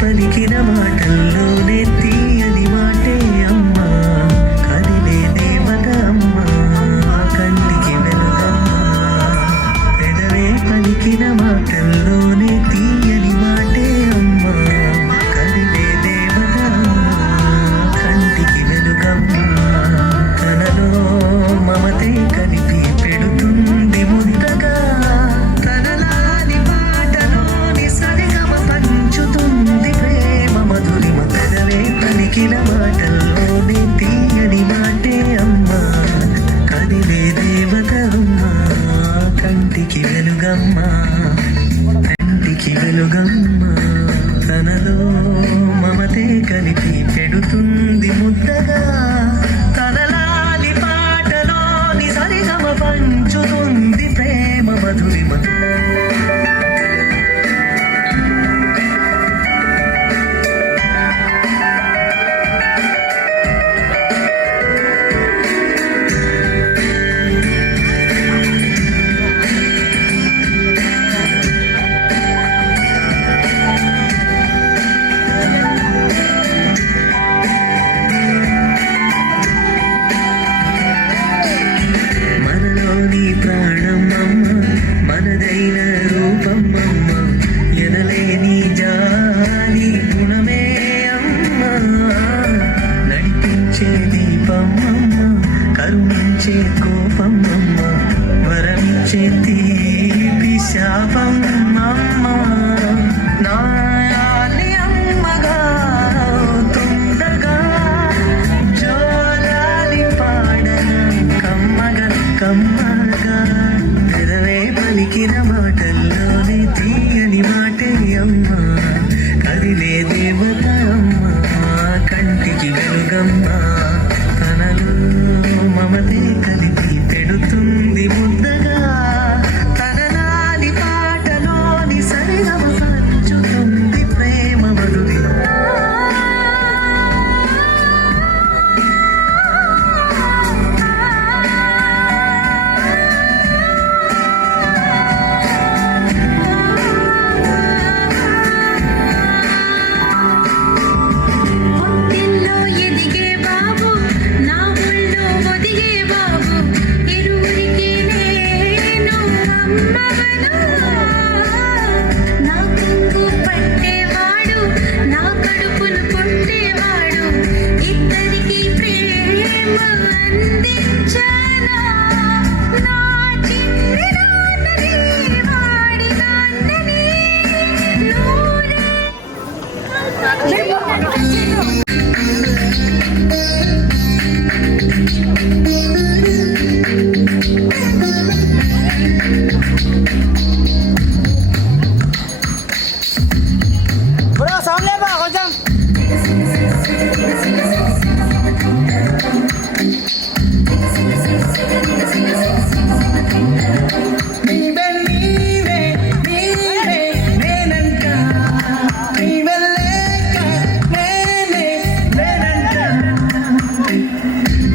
పలికిన మాటల్లోనే తీయని మాటే అమ్మ. కదిలే దేవత అమ్మ, కంటికి వెలుగమ్మ. పెదవే పలికిన మాటల్లోనే తీయని మాటే అమ్మ. కదిలే దేవత అమ్మ, కంటికి వెలుగమ్మ. కలలో మమతే కలిపి పెడుతుంది ముద్దగా వరమిచ్చే కోపం అమ్మ వరమిచ్చే తీపి శాపం అమ్మ నాయాలి అమ్మగా తొందరగా జోలాలి పాడన కమ్మగా కమ్మగా పెదవే పలికిన మాటల్లోనే తీయని మాటే అమ్మ కదిలే దేవత అమ్మ కంటికి వెలుగమ్మ తనలో మమతే కలిపి పెడుతుంది ముద్దగా తనలాలి పాటలోని సరిగమ పంచుతుంది ప్రేమ మధురి పొట్టిల్లో ఎదిగే బాబు నా ఒళ్ళో ఒదిగే బాబు ఇరువురికి నేను అమ్మవనా నా కుంగు పట్టేవాడు నా కడుపును పుట్టేవాడు ఇద్దరికి ప్రేమ అందించానా నా చిన్ని నాన్నని వాడి నాన్నని నూరే బ్రో సామ్లే బా కొంచెం నీవే నీవే నీవే నేనంట నీవే లేక నేనే నేనంట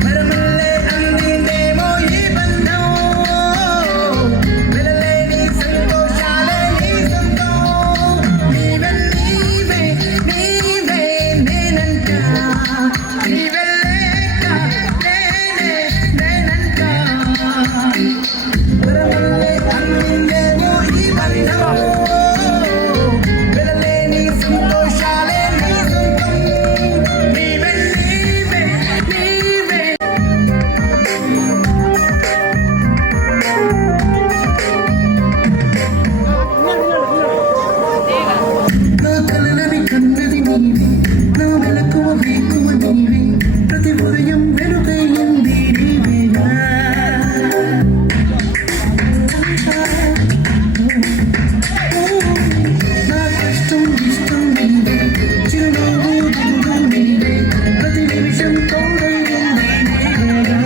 మరమల్లే అందిందేమో ఈ బంధం వెలలేని సంతోషాలే నీ సొంతం నీవే నీవే నీవే నేనంట నీవే లేక నేనే నేనంట వరమల్లే అందిందేమో ఈ బంధం వెలలేని సంతోషాలే నీ సొంతం నీవే నీవే నీవే నా కలలని కన్నది నీవే నా వెలకువ వేకువ నీవే ప్రతి ఉదయం వెలుగైంది నీవేగా నా కష్టం ఇష్టం నీవే చిరునవ్వు దిగులు నీవే ప్రతి నిమిషం తోడై ఉంది నీవేగా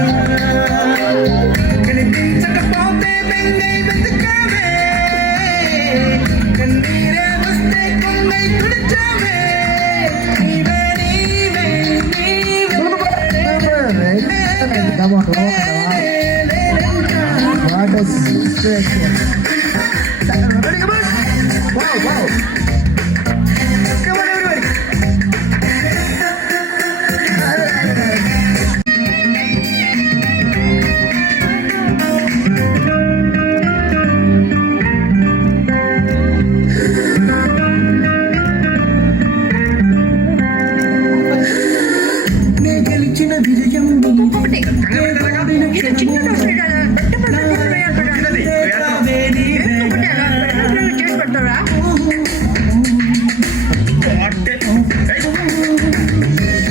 కనిపించకపోతే బెంగై వెతకావే కన్నీరే వస్తే కొంగై తుడిచావే నీవే నీవే నీవే Come on, what a situation. Wow, wow. Come on, everybody. నే గెలిచిన విజయం నీదే. నే ఓడిన క్షణము కావే నీవే.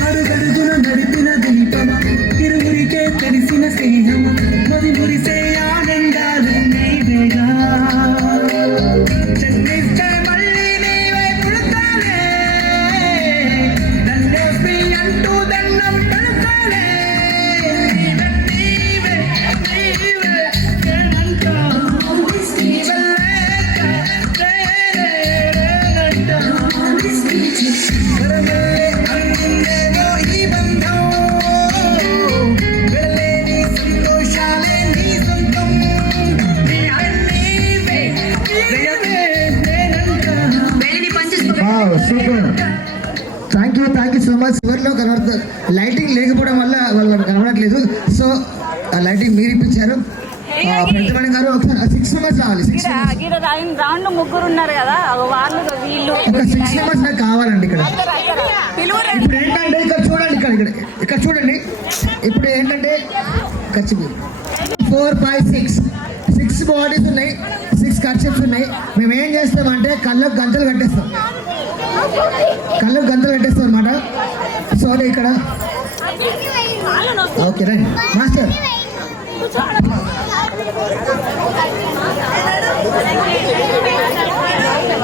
అడుగడుగున నడిపిన దీపమా ఇరువురికే తెలిసిన స్నేహము మది మురిసే ఆనందాలు నీవేగా జన్మిస్తే మళ్ళీ నీవే పుడతావే నన్నేసి అంటూ దండం పెడతావే నీవే నీవే నీవే నేనంట నీవే లేక నేనంట వరమల్లే అందిందేమో ఈ బంధం వెలలేని సంతోషాలే నీ సొంతం నీవే నీవే నీవే నేనంట Wow, super. Thank you so much. ఎవరిలో కనబడుతుంది లైటింగ్ లేకపోవడం వల్ల వాళ్ళు కనబడట్లేదు. సో ఆ లైటింగ్ మీరు ఇప్పించారు. పెద్దమణి గారు ఒకసారి 6 మెంబర్స్ రావాలి. 6 మెంబర్స్ రౌండ్ ముగ్గురు ఉన్నారు కదా వాళ్ళు వీళ్ళు ఒక 6 మెంబర్స్ నాకు కావాలండి ఇక్కడ. ఇప్పుడు ఏంటంటే ఇక్కడ చూడండి, ఇక్కడ చూడండి. ఇప్పుడు ఏంటంటే ఖర్చు 4, 5, 6 బాడీస్ ఉన్నాయి, 6 ఖర్చులు ఉన్నాయి. మేము ఏం చేస్తామంటే కళ్ళకు గంటలు కట్టేస్తాం అనమాట. సో ఇక్కడ ఓకే రండి మాస్టర్.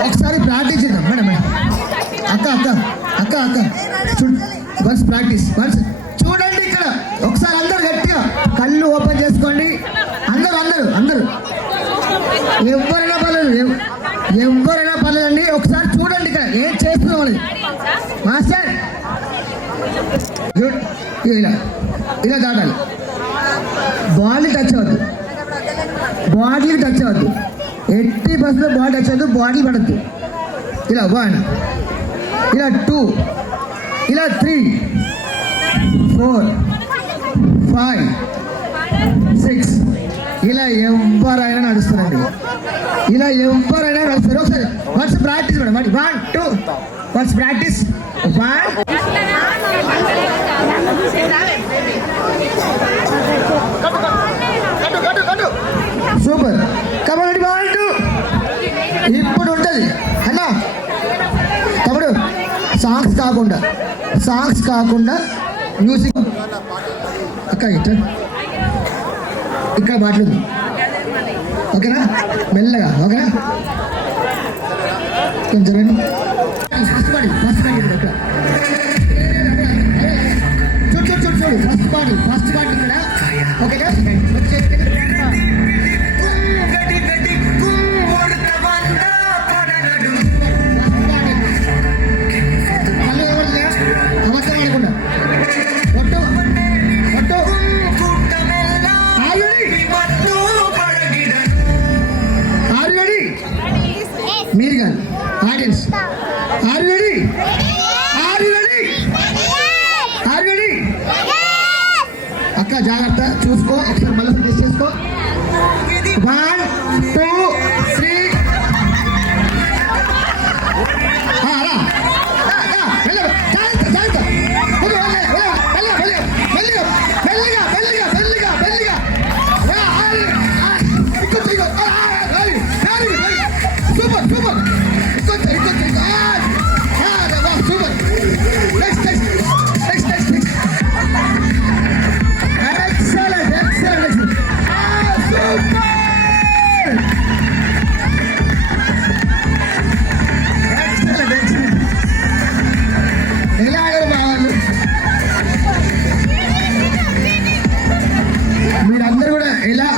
ఒకసారి ప్రాక్టీస్ చేద్దాం మేడం. అక్క వన్స్ ప్రాక్టీస్ వన్స్. చూడండి ఇక్కడ ఒకసారి అందరు గట్టిగా కళ్ళు ఓపెన్ చేసుకోండి. అందరూ ఎవరైనా పర్లేదండి. ఒకసారి చూడండి ఇక్కడ ఏం చేస్తున్నాం అనేది. మాస్టర్ ఇలా దాటాలి. బాడీ టచ్ అవ్వద్దు, 80% బాడీ టచ్ అవ్వద్దు, బాడీ పడద్దు. ఇలా 1, ఇలా 2, ఇలా 3, 4, 5, 6. ఇలా ఎవరైనా నడుస్తారండి. ఒకసారి once practice madam. 1, 2 once practice. 1 super. కాబట్టి 1, 2 ఇప్పుడు ఉంటుంది అన్న. తమ్ముడు సాంగ్స్ కాకుండా మ్యూజిక్. అక్క ఇక్కడ మాట్లాడు ఓకేనా, మెల్లగా ఓకేనా. కొంచెం ఫస్ట్ బాడీ ఇక్కడ చూడు. ఫస్ట్ బాడీ ఇక్కడ ఓకేనా. మీరు కాదు ఆడియన్స్. Are you ready? అక్క జాగ్రత్త చూసుకో. ఒకసారి మళ్ళీ టెస్ట్ చేసుకో. 1, 2, 3. మీరందరూ కూడా ఎలా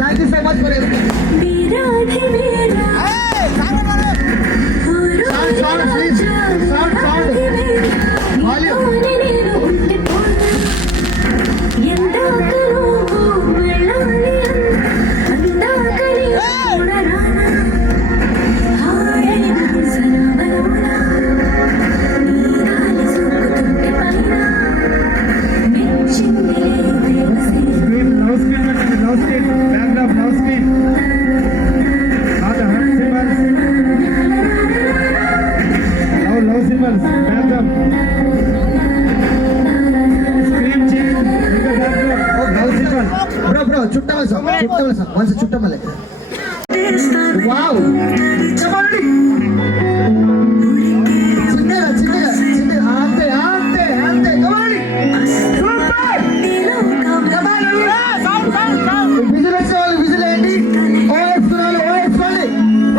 Thank you so much for everything. Sound, please. Sound. Volume. Love screen love symbols backup screen change love symbol bro చుట్టమల్లి సార్ వన్స్ చుట్టమల్లి వావ్ చెప్పండి చిన్నగా అంతే కమాండి విజిల్ వేసే వాళ్ళు విజిల్ వేయండి ఓఎఫ్కోవాలి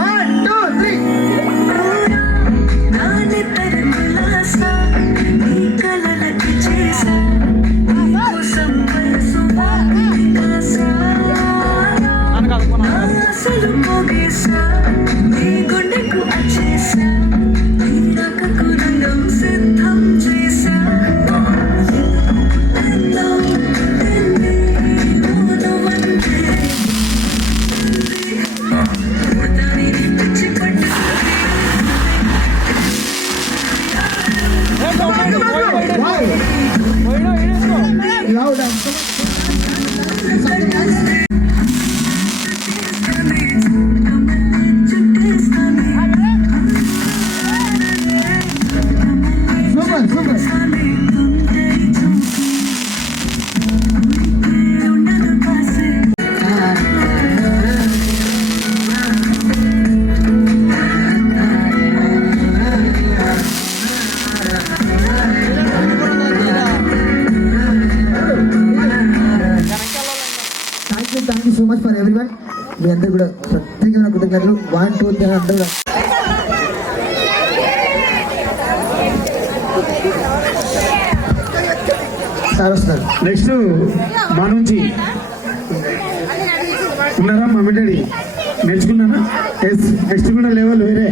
1 2 3 thank you so much for everyone. మీ అందరు కూడా ప్రత్యేకమైన కృతజ్ఞతలు. 1 2 3 అందరూ సార్ వస్తున్నారు. నెక్స్ట్ మా నుంచి ఉన్నారా మమ్మీ డాడీ నేర్చుకున్నారా? ఎస్. నెక్స్ట్ కూడా లెవెల్ వేరే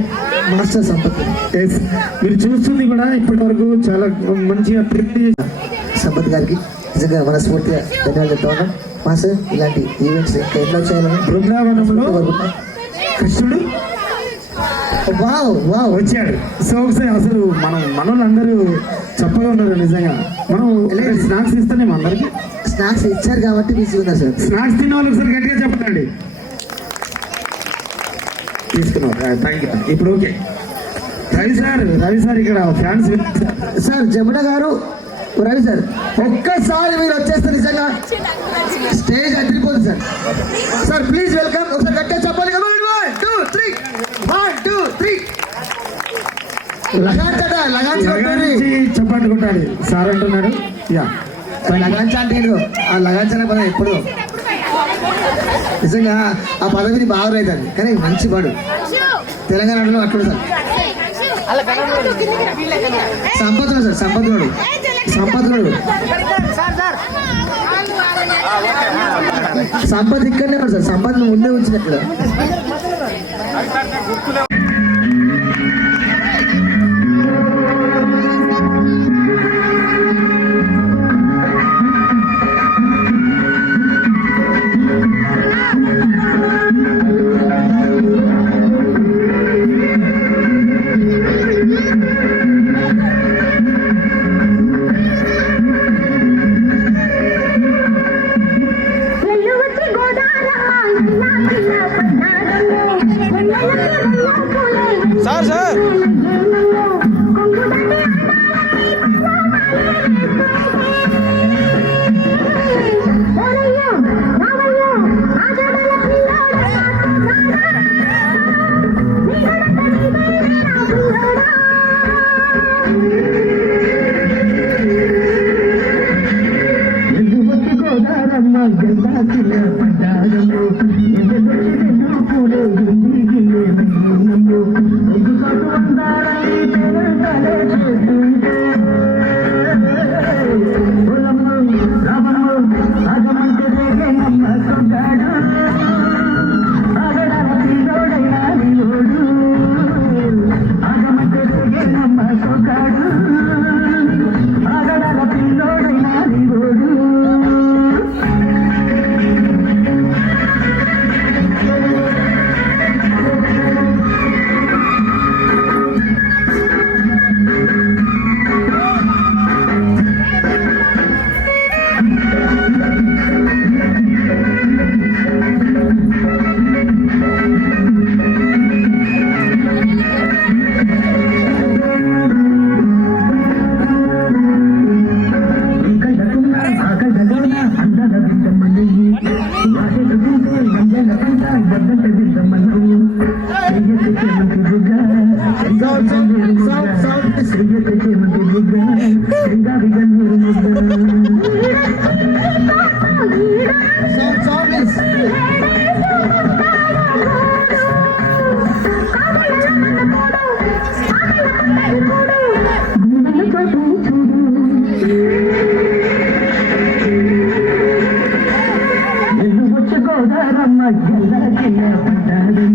మాస్టర్ సంపత్. ఎస్. మీరు చూస్తుంది కూడా ఇప్పటి వరకు చాలా మంచిగా సంపత్ గారికి నిజంగా మనస్ఫూర్తిగా ధన్యవాదాలు చెప్తా ఉన్నాం. మాస్టర్ ఇలాంటి ఈవెంట్స్ ఇంకా ఎన్నో చేయాలని బృందావనంలో కృష్ణుడు వావ్ వచ్చాడు. సో ఒకసారి అసలు మనోళ్ళందరూ చప్పగా ఉన్నారు నిజంగా. మనం స్నాక్స్ ఇస్తానేమో అందరికి. స్నాక్స్ ఇచ్చారు కాబట్టి బిజీ ఉన్నారు సార్. స్నాక్స్ తిన్న వాళ్ళు ఒకసారి గట్టిగా చెప్పండి. తీసుకున్నారు. Thank you. ఇప్పుడు ఓకే. రవి సార్ ఇక్కడ ఫ్యాన్స్ సార్ జమున గారు, రవి సార్ ఒక్కసారి మీరు వచ్చేస్తే నిజంగా స్టేజ్ అదిరిపోతుంది సార్. Sir please welcome. ఒకసారి గట్టిగా చెప్పాలి. 1 2 3 1 2 3 చప్పట్లు కొట్టాలి సార్ అంటున్నాడు. లగాంచ అంటే ఆ లగాంచ అనే పదం ఎప్పుడు నిజంగా ఆ పదవిని బాగురైతుంది కానీ మంచి పాడు తెలంగాణలో అట్లా సార్. సంపత్తుడు సార్ సంపత్తుడు సంపత్ ఇక్కడనే సార్. సంపత్ ముందే వచ్చినట్లు. Sir Thank you. గిల్ల పడ్డాడు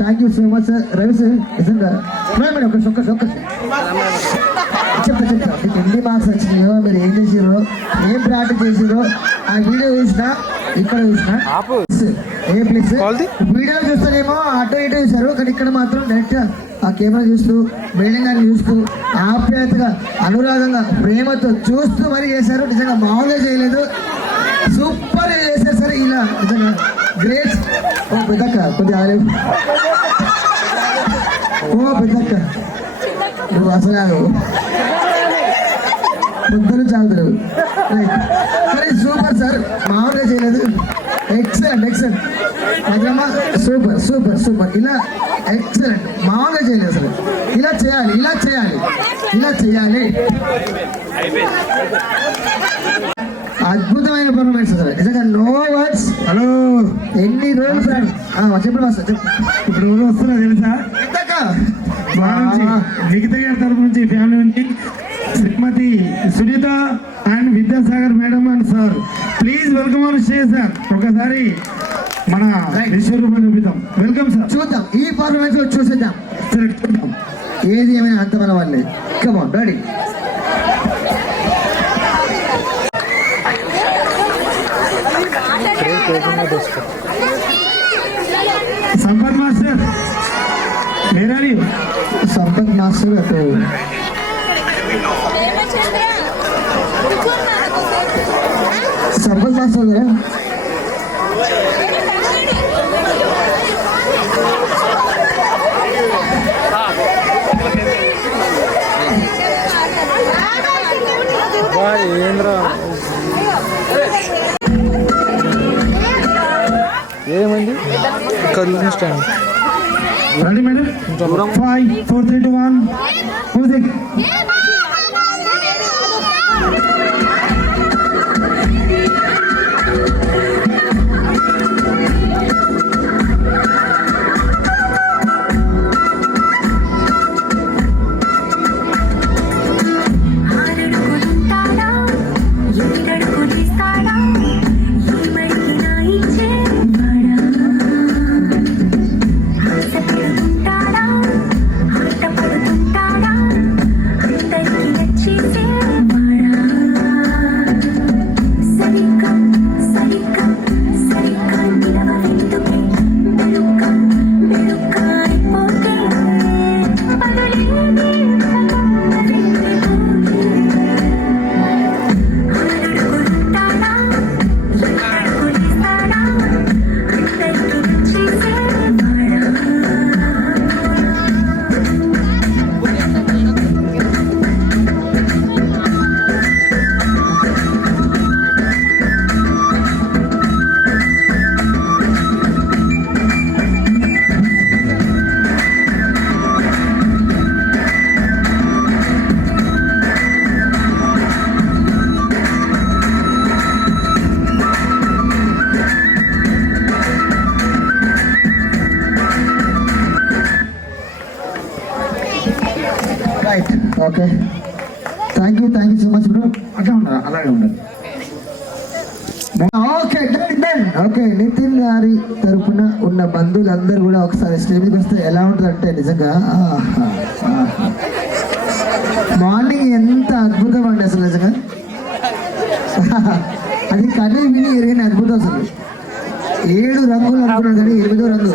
thank you so much sir. Ravi sir నిజంగా మేడం ఒక చెప్తా మీకు ఎన్ని మార్క్స్ వచ్చినాయో, మీరు ఏం చేసారో, ఏం ప్రాక్టీస్ చేసారో ఆ వీడియో చూసిన ఇక్కడ చూసిన ఏ ప్లేస్ వీడియోలో చూస్తేనేమో అటు ఇటు చూసారు, కానీ ఇక్కడ మాత్రం డైరెక్ట్ ఆ కెమెరా చూస్తూ బిల్డింగ్ అని చూస్తూ ఆప్యాయతగా అనురాగంగా ప్రేమతో చూస్తూ మరి చేశారు. నిజంగా మామూలుగా చేయలేదు, సూపర్ చేశారు సార్. ఇలా నిజంగా గ్రేట్. ఓ పెద్దక్క కొద్దిగా ఓ పెద్దక్క నువ్వు అసలు ముద్దలు చాలుతారు. కానీ సూపర్ సార్, మామూలుగా చేయలేదు. Excellent excellent Madhuramma, super super super. ఇలా ఎక్సలెంట్, మామూలుగా చేయలేదు అసలు. ఇలా చేయాలి ఇలా చేయాలి ఇలా చేయాలి. అద్భుతమైన పర్ఫార్మెన్స్ అసలు నిజంగా నో వర్డ్స్. హలో ఎన్ని రోజులు సార్ చెప్పండి మాస్టర్ చెప్పు. ఇప్పుడు ఎవరు వస్తున్నా తెలుసా? మిగతా గారి తరఫు నుంచి ఫ్యామిలీ నుంచి Shrimati Sunitha and Vidyasagar madam and sir, please welcome on stage sir. ఒకసారి మన విశ్వరూపం చూపిద్దాం. Welcome sir. చూద్దాం ఈ పర్ఫార్మెన్స్ లో చూసేద్దాం. చూద్దాం ఏది ఏమైనా అంత మన వాళ్ళే. Come on ready. Sampath master మేరాని సంపత్ మాస్టర్ అటు సంపత్ మాస్టర్ కదా. ఏమైంది స్టాండ్ రెడీ మేడం? 5 4 3 2 1 మ్యూజిక్. ఆట పడుతుంటాడా అందరికి నచ్చేసే వాడా. Right okay thank you so much bro. అట్లా ఉండదు, అలాగే ఉండదు. Okay done. ఓకే నితిన్ గారి తరపున ఉన్న బంధువులందరూ కూడా ఒకసారి స్టేజ్కి వస్తే ఎలా ఉంటుందంటే నిజంగా మార్నింగ్ ఎంత అద్భుతం అండి అసలు నిజంగా. అది కనీ విని ఎరిగిన అద్భుతం అసలు. 7 రంగులు అనుకున్నాడు కానీ 8వ రంగు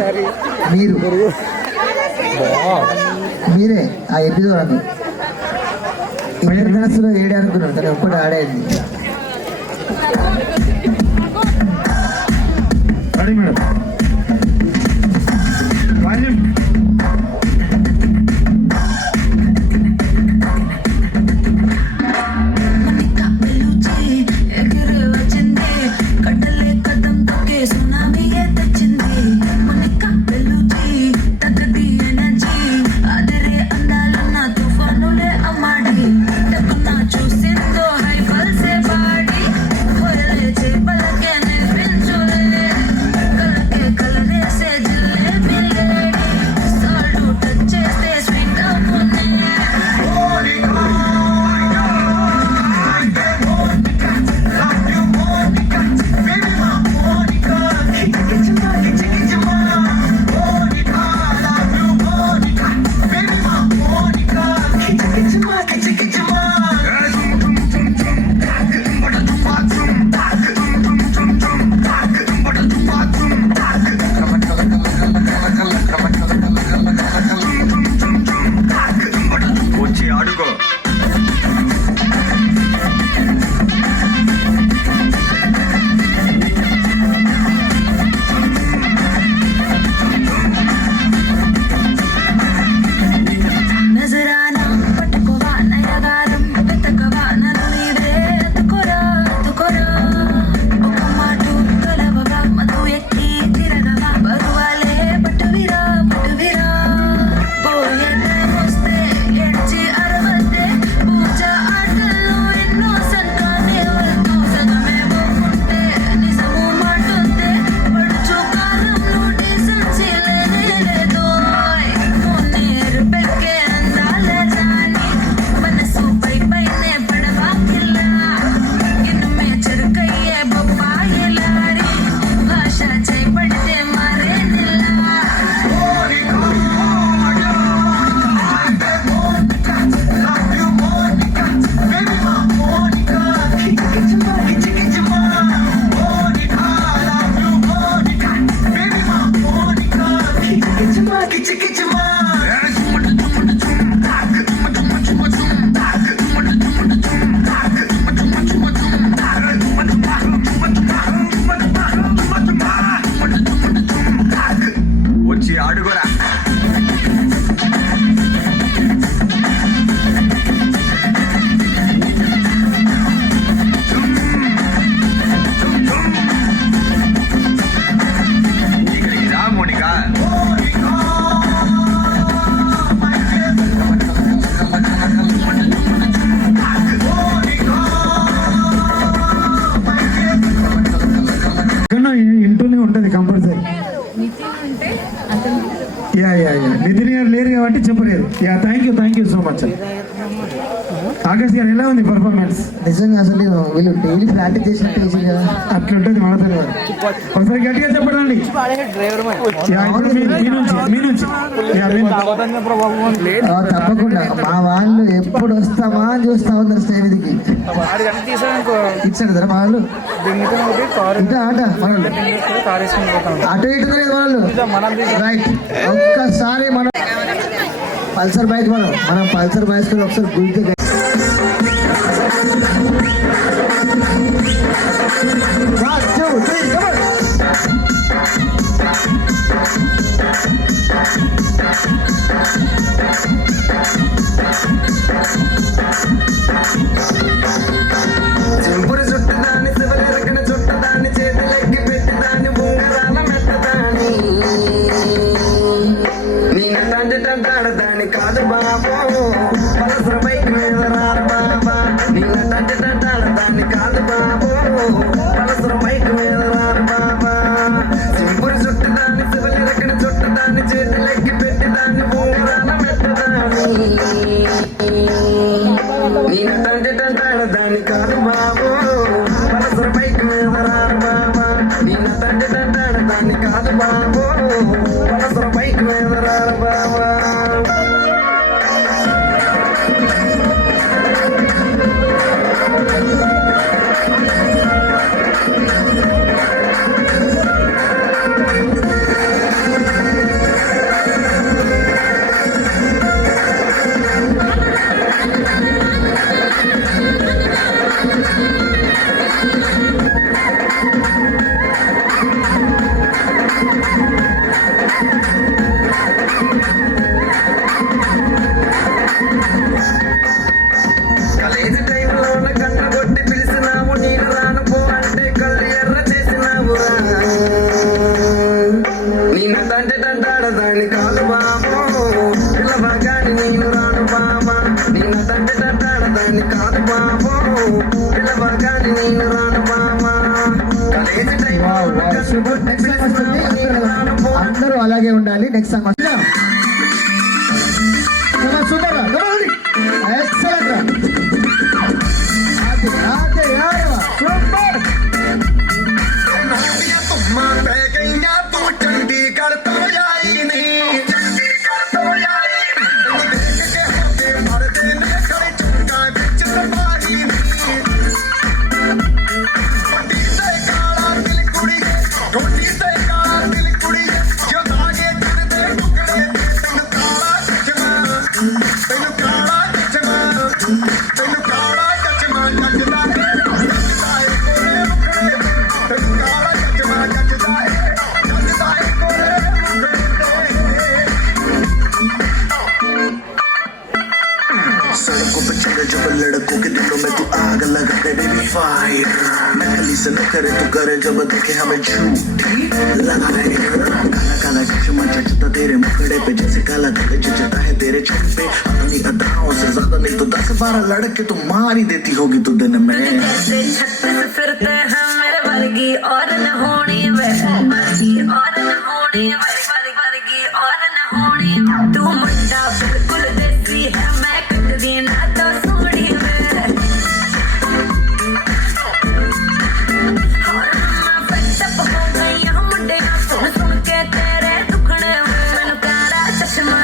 మీరే ఆ 8వ రంగు. ఇంటర్నేషనల్ 7 అనుకున్నాడు కానీ ఒక్కటి ఆడేది. మేడం ఇంట్లోనే ఉంటుంది కంపల్సరీ. నితిన్ గారు లేరు కాబట్టి చెప్పలేదు. Thank you so much. Akash గారు ఎలా ఉంది పర్ఫార్మెన్స్? నిజంగా అసలు వీళ్ళు డైలీ ప్రాక్టీస్ చేసినట్టు కదా అట్లుంటుంది మనతో. ఒకసారి గట్టిగా చెప్పండి. తప్పకుండా మా వాళ్ళు ఎప్పుడు వస్తామా అని చూస్తా ఉన్నారు స్నేహితుడికి. ఇచ్చాడు కదా మా వాళ్ళు ఇంకా ఆట మనోళ్ళు అటు ఇటు లేదు వాళ్ళు. రైట్ ఒక్కసారి మనం పల్సర్ బైక్ మనం పల్సర్ బైక్ ఒకసారి గుర్తు చెంపురు చుట్టదాన్ని శివలిరకన చుట్టదాన్ని చేతులెక్కి పెట్టదాన్ని ఉంగరాల మెట్టదాన్ని నీ తండ్రి కాదు బాబు పలసర బైక్ మీద రారు బాబా నీ తండ్రి కాదు బాబు పలసర బైక్ మీద రారు బాబా. కాలేజీ టైంలో కన్న కొట్టి పిలిచినావు, నేను రాను పో అంటే కళ్ళు ఎర్ర చేసినావు. నేను తంటే తంటాడదాన్ని కాదు బాబు, పిల్లబాగాని నేను రాను బాబా. నేను తంటే తంటాడదాన్ని కాదు బాబు, పిల్లబాగాని నేను రాను బాబా. కాలేజీ టైంలో నెక్స్ట్ సాంగ్ వస్తుంది. అందరూ అలాగే ఉండాలి. నెక్స్ట్ సాంగ్ వస్తుంది. Super excellent super. तुम पे गईया तू चंडीगढ़ तो आई नहीं, चंडीगढ़ तो आई नहीं। देख के होते मरदे ने खड़े चुका बिच सवारी नहीं। टोटी से काला दिल कुड़ी, टोटी से काला दिल कुड़ी, जो धागे कर दे टुकड़े दे। तेनु काला चश्मा, तेनु काला चश्मा, तेनु काला चश्मा जचदा है, जचदा है कोरे मुखड़े पे। तेनु काला चश्मा जचदा है, जचदा है कोरे मुखड़े पे। सड़कों पे चले जब लड़कों के दिलों में तू आग लगा दे बेबी फायर। नकली से न करे तू करे जब देखे हमें झूठी लगा दे। काला काला चश्मा जचता तेरे मुखड़े पे, जैसे काला दिल जचता है तेरे छत पे। अपनी अदाओं से ज्यादा नहीं तो 10-12 लड़के तू मार ही देती होगी तू दिन में। ऐसे छत पे फिरते हैं मेरे वर्गी और न होनी वे, वर्गी और न होनी वे, वर्गी और न होनी। तू मुंडा बिल्कुल देसी है, मैं कट दी ना तो सोनी वे। और मैं फटअप हो गई हूं मुंडे सुन सुन के तेरे दुखड़े वे। मैनू काला चश्मा,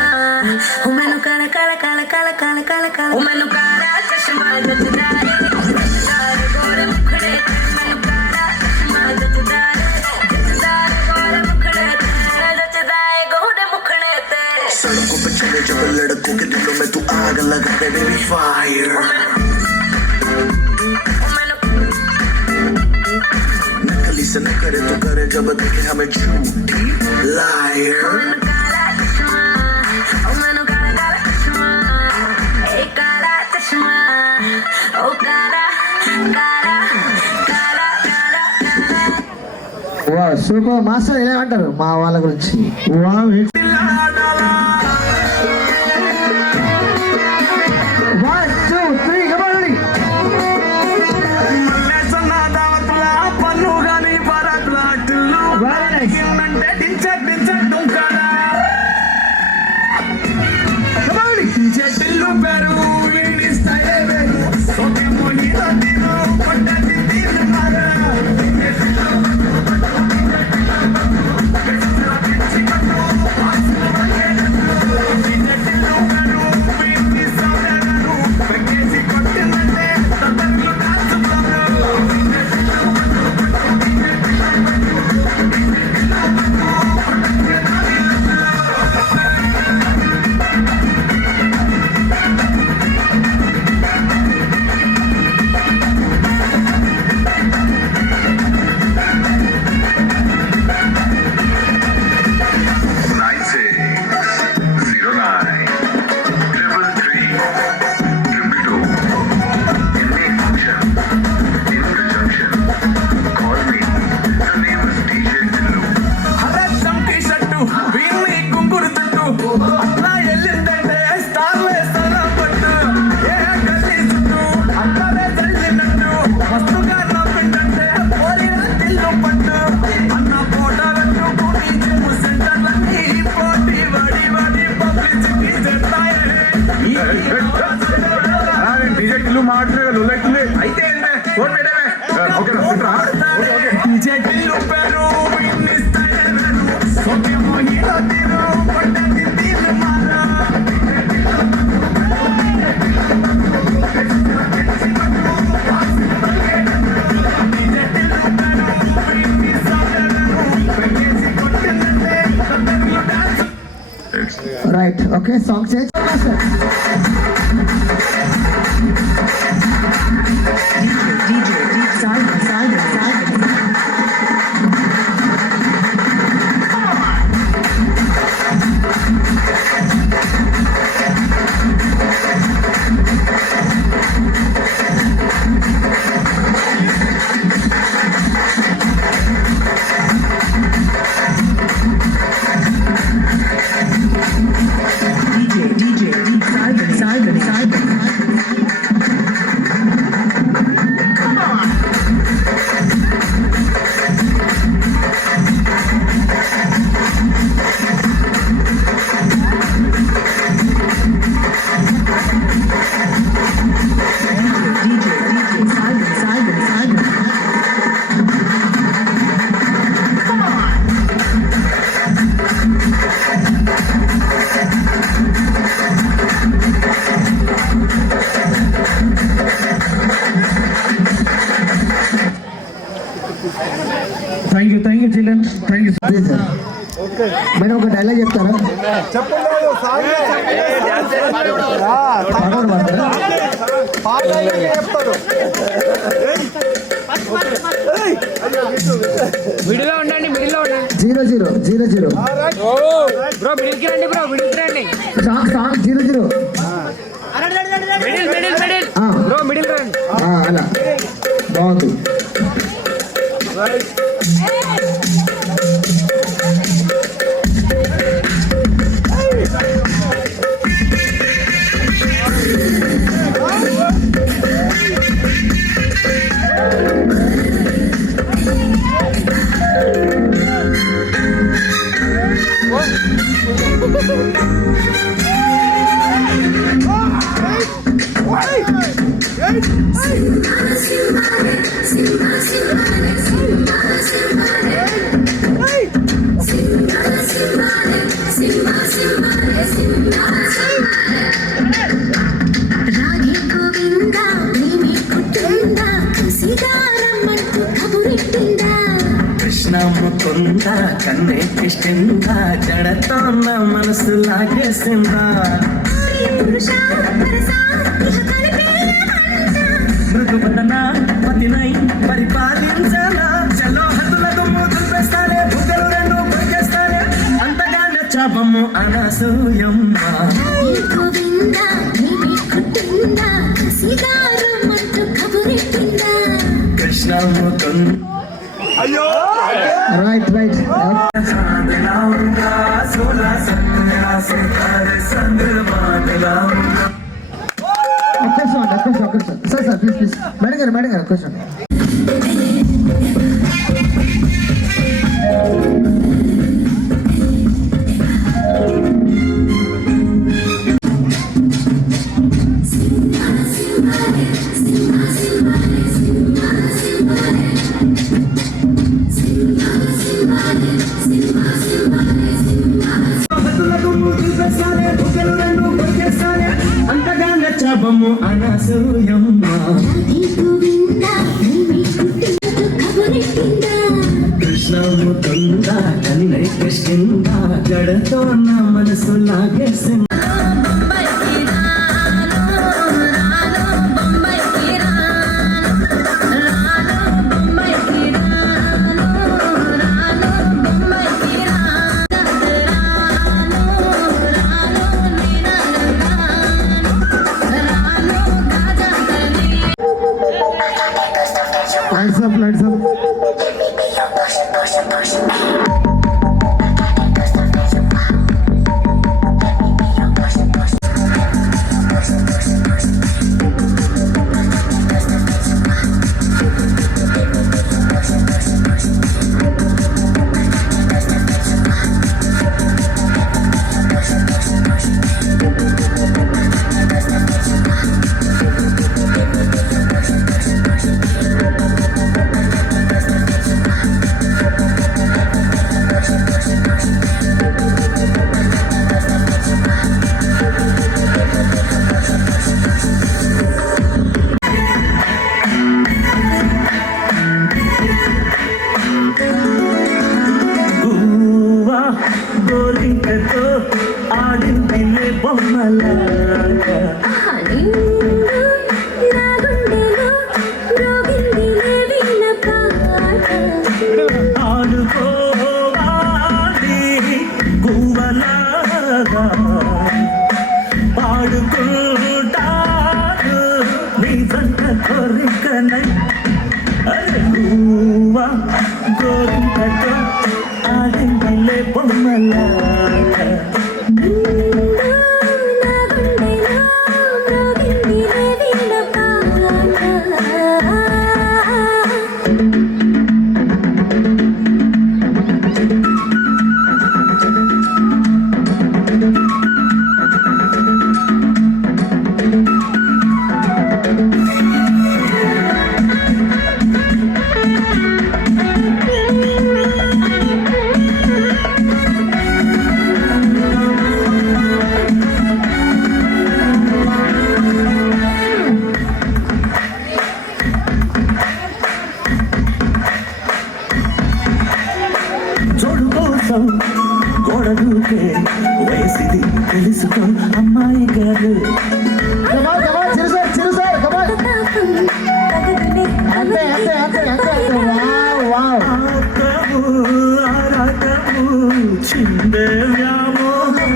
ओ मैनू काला काला काला काला काला काला काला, ओ मैनू काला चश्मा जचदा है, जचदा है गोरे मुखड़े ते। मैनू काला चश्मा जचदा है, जचदा है गोरे मुखड़े ते, जचदा है गोरे मुखड़े ते। सड़कों पे चले जब लड़कों के दिलों में तू आग लगा दे बेबी फायर। नकली से न करे तू करे जब देखे हमें झूठी लायर। मैनू काला चश्मा, ओ मैनू काला काला चश्मा, ए काला चश्मा, ओ काला काला काला काला काला। వా సూపర్ మాస్టర్. ఇలా అంటారు మా వాళ్ళ గురించి. వావ్ వన్ టూ త్రీ కమాండి. పన్ను గాని పరాకులాటలు అంటే డించక్ డించక్ డుంకాడా. చెట్లు పెరు వినిస్తాయే వేరు, సోకే మొహిత తీరు పట్టది తీరు మారా. DJ Pillu Peru, Minister Peru, so que moñito tiro, right okay song change DJ, Simon. DJ, Simon. Thank you children thank you sir madam ఒక డైలాగ్ చెప్తారా పాడవాడు పాడతారా మిడిల్లో ఉండండి 0-0 బ్రో మిడిల్కి రండి సాంగ్ 0-0 మిడిల్ బ్రో మిడిల్ రండి అలా బాగుంది రాగి గోవిందా నీమి కుట్టిందా సిగారమ్మంటూ కబురెట్టిందా కృష్ణ ముకుంద కన్నే కృష్ణ జడతో నా మనసు లాగేసిందా పురుష పరసా ఇహ కలిపేమంటా మృదువదన పతినై పరిపాలించనా చలో హద్దులకు మూతులు పెస్తానే బుగ్గలు రెండు పైకేస్తానే అంతగా నచ్చావమ్ము అనసూయమ్మ రాగి గోవిందా నీమి కుట్టిందా సిగారమ్మంటూ కబురెట్టిందా కృష్ణ ముకుంద రైట్ सोला सपना से సార్ ప్లీజ్ మేడం గారు క్వశ్చన్ అంతగా నచ్చావమ్ము అనసూయమ్మ రాగి గోవిందా నీమి కుట్టిందా కబురెట్టిందా కృష్ణ ముకుంద కన్నై కృష్ణ జడతో నా మనసు లాగేసింది లైట్స్ అప్ ఆడిందిలే బొమ్మలాట నిండు నా గుండెలో మ్రోగిందిలే వీణ పాట ఆడుకోవాలి గువ్వలాగా పాడుకుంటాను నీ జంట కోరికనై అరే గువ్వా గోరింకతో ఆడిందిలే బొమ్మలాట నిండు నా గుండెలో మ్రోగిందిలే వీణ పాట జోడు కోసం గోడ దూకే వయసిది తెలుసుకో అమ్మాయి గారు చిరు సార్ కమాల్ తాపం తగదులే అంతే అంతే అంతే అంతే వావ్ వావ్ ఆటము ఆరాటము చిందే వ్యామోహం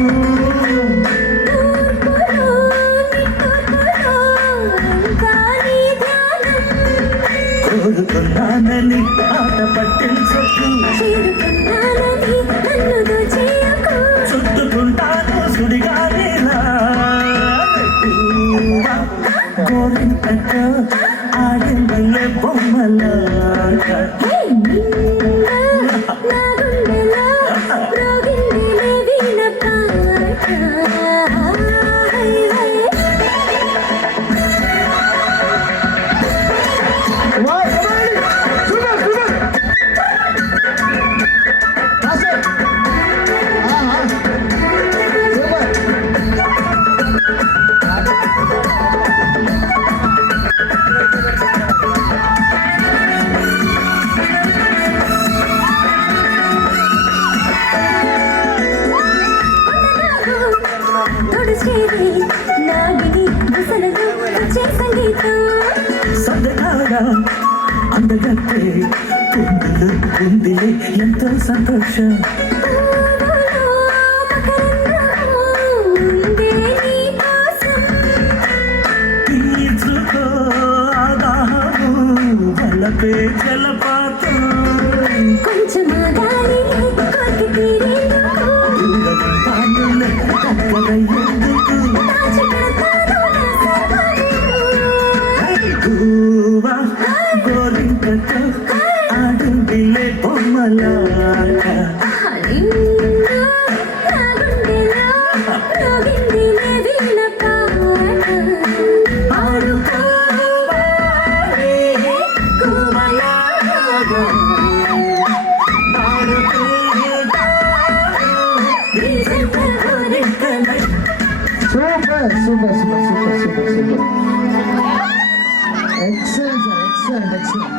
తూర్పులో నిట్టూర్పులో కాని ధ్యానం కోరుకున్నానని ఆట పట్టించకు చేరుకున్నానని నన్ను దోచేయకు చుట్టుకుంటాను సుడిగాలిలా గోరింకట ఆడిందల్లే బొమ్మలాట నిండు నా గుండెలో మ్రోగిందిలే వీణ పాట వావ్ సూపర్ సూపర్ ఆసే ఆహా సూపర్ తొడిచేది నాగిని బుసలతో వచ్చే సంగీతం సందకాడ అందగత్తే కుందులు ఉందిలే ఎంతో సంతోషం పూలో మకరందము ఉందే నీ కోసం తీర్చుకో ఆదాహము వలపే జలపాతం కొంచెం ఆగాలి కోరిక తీరేందుకు దూరముంటానులే దగ్గరయ్యేందుకు దాచిపెడతాను నా సర్వము గువ్వా గోరింకతో ఆడిందిలే బొమ్మలాట నిండు నా గుండెలో మ్రోగిందిలే వీణ పాట ఆడుకోవాలి గువ్వలాగా super super super super super super excellent sir excellent excellent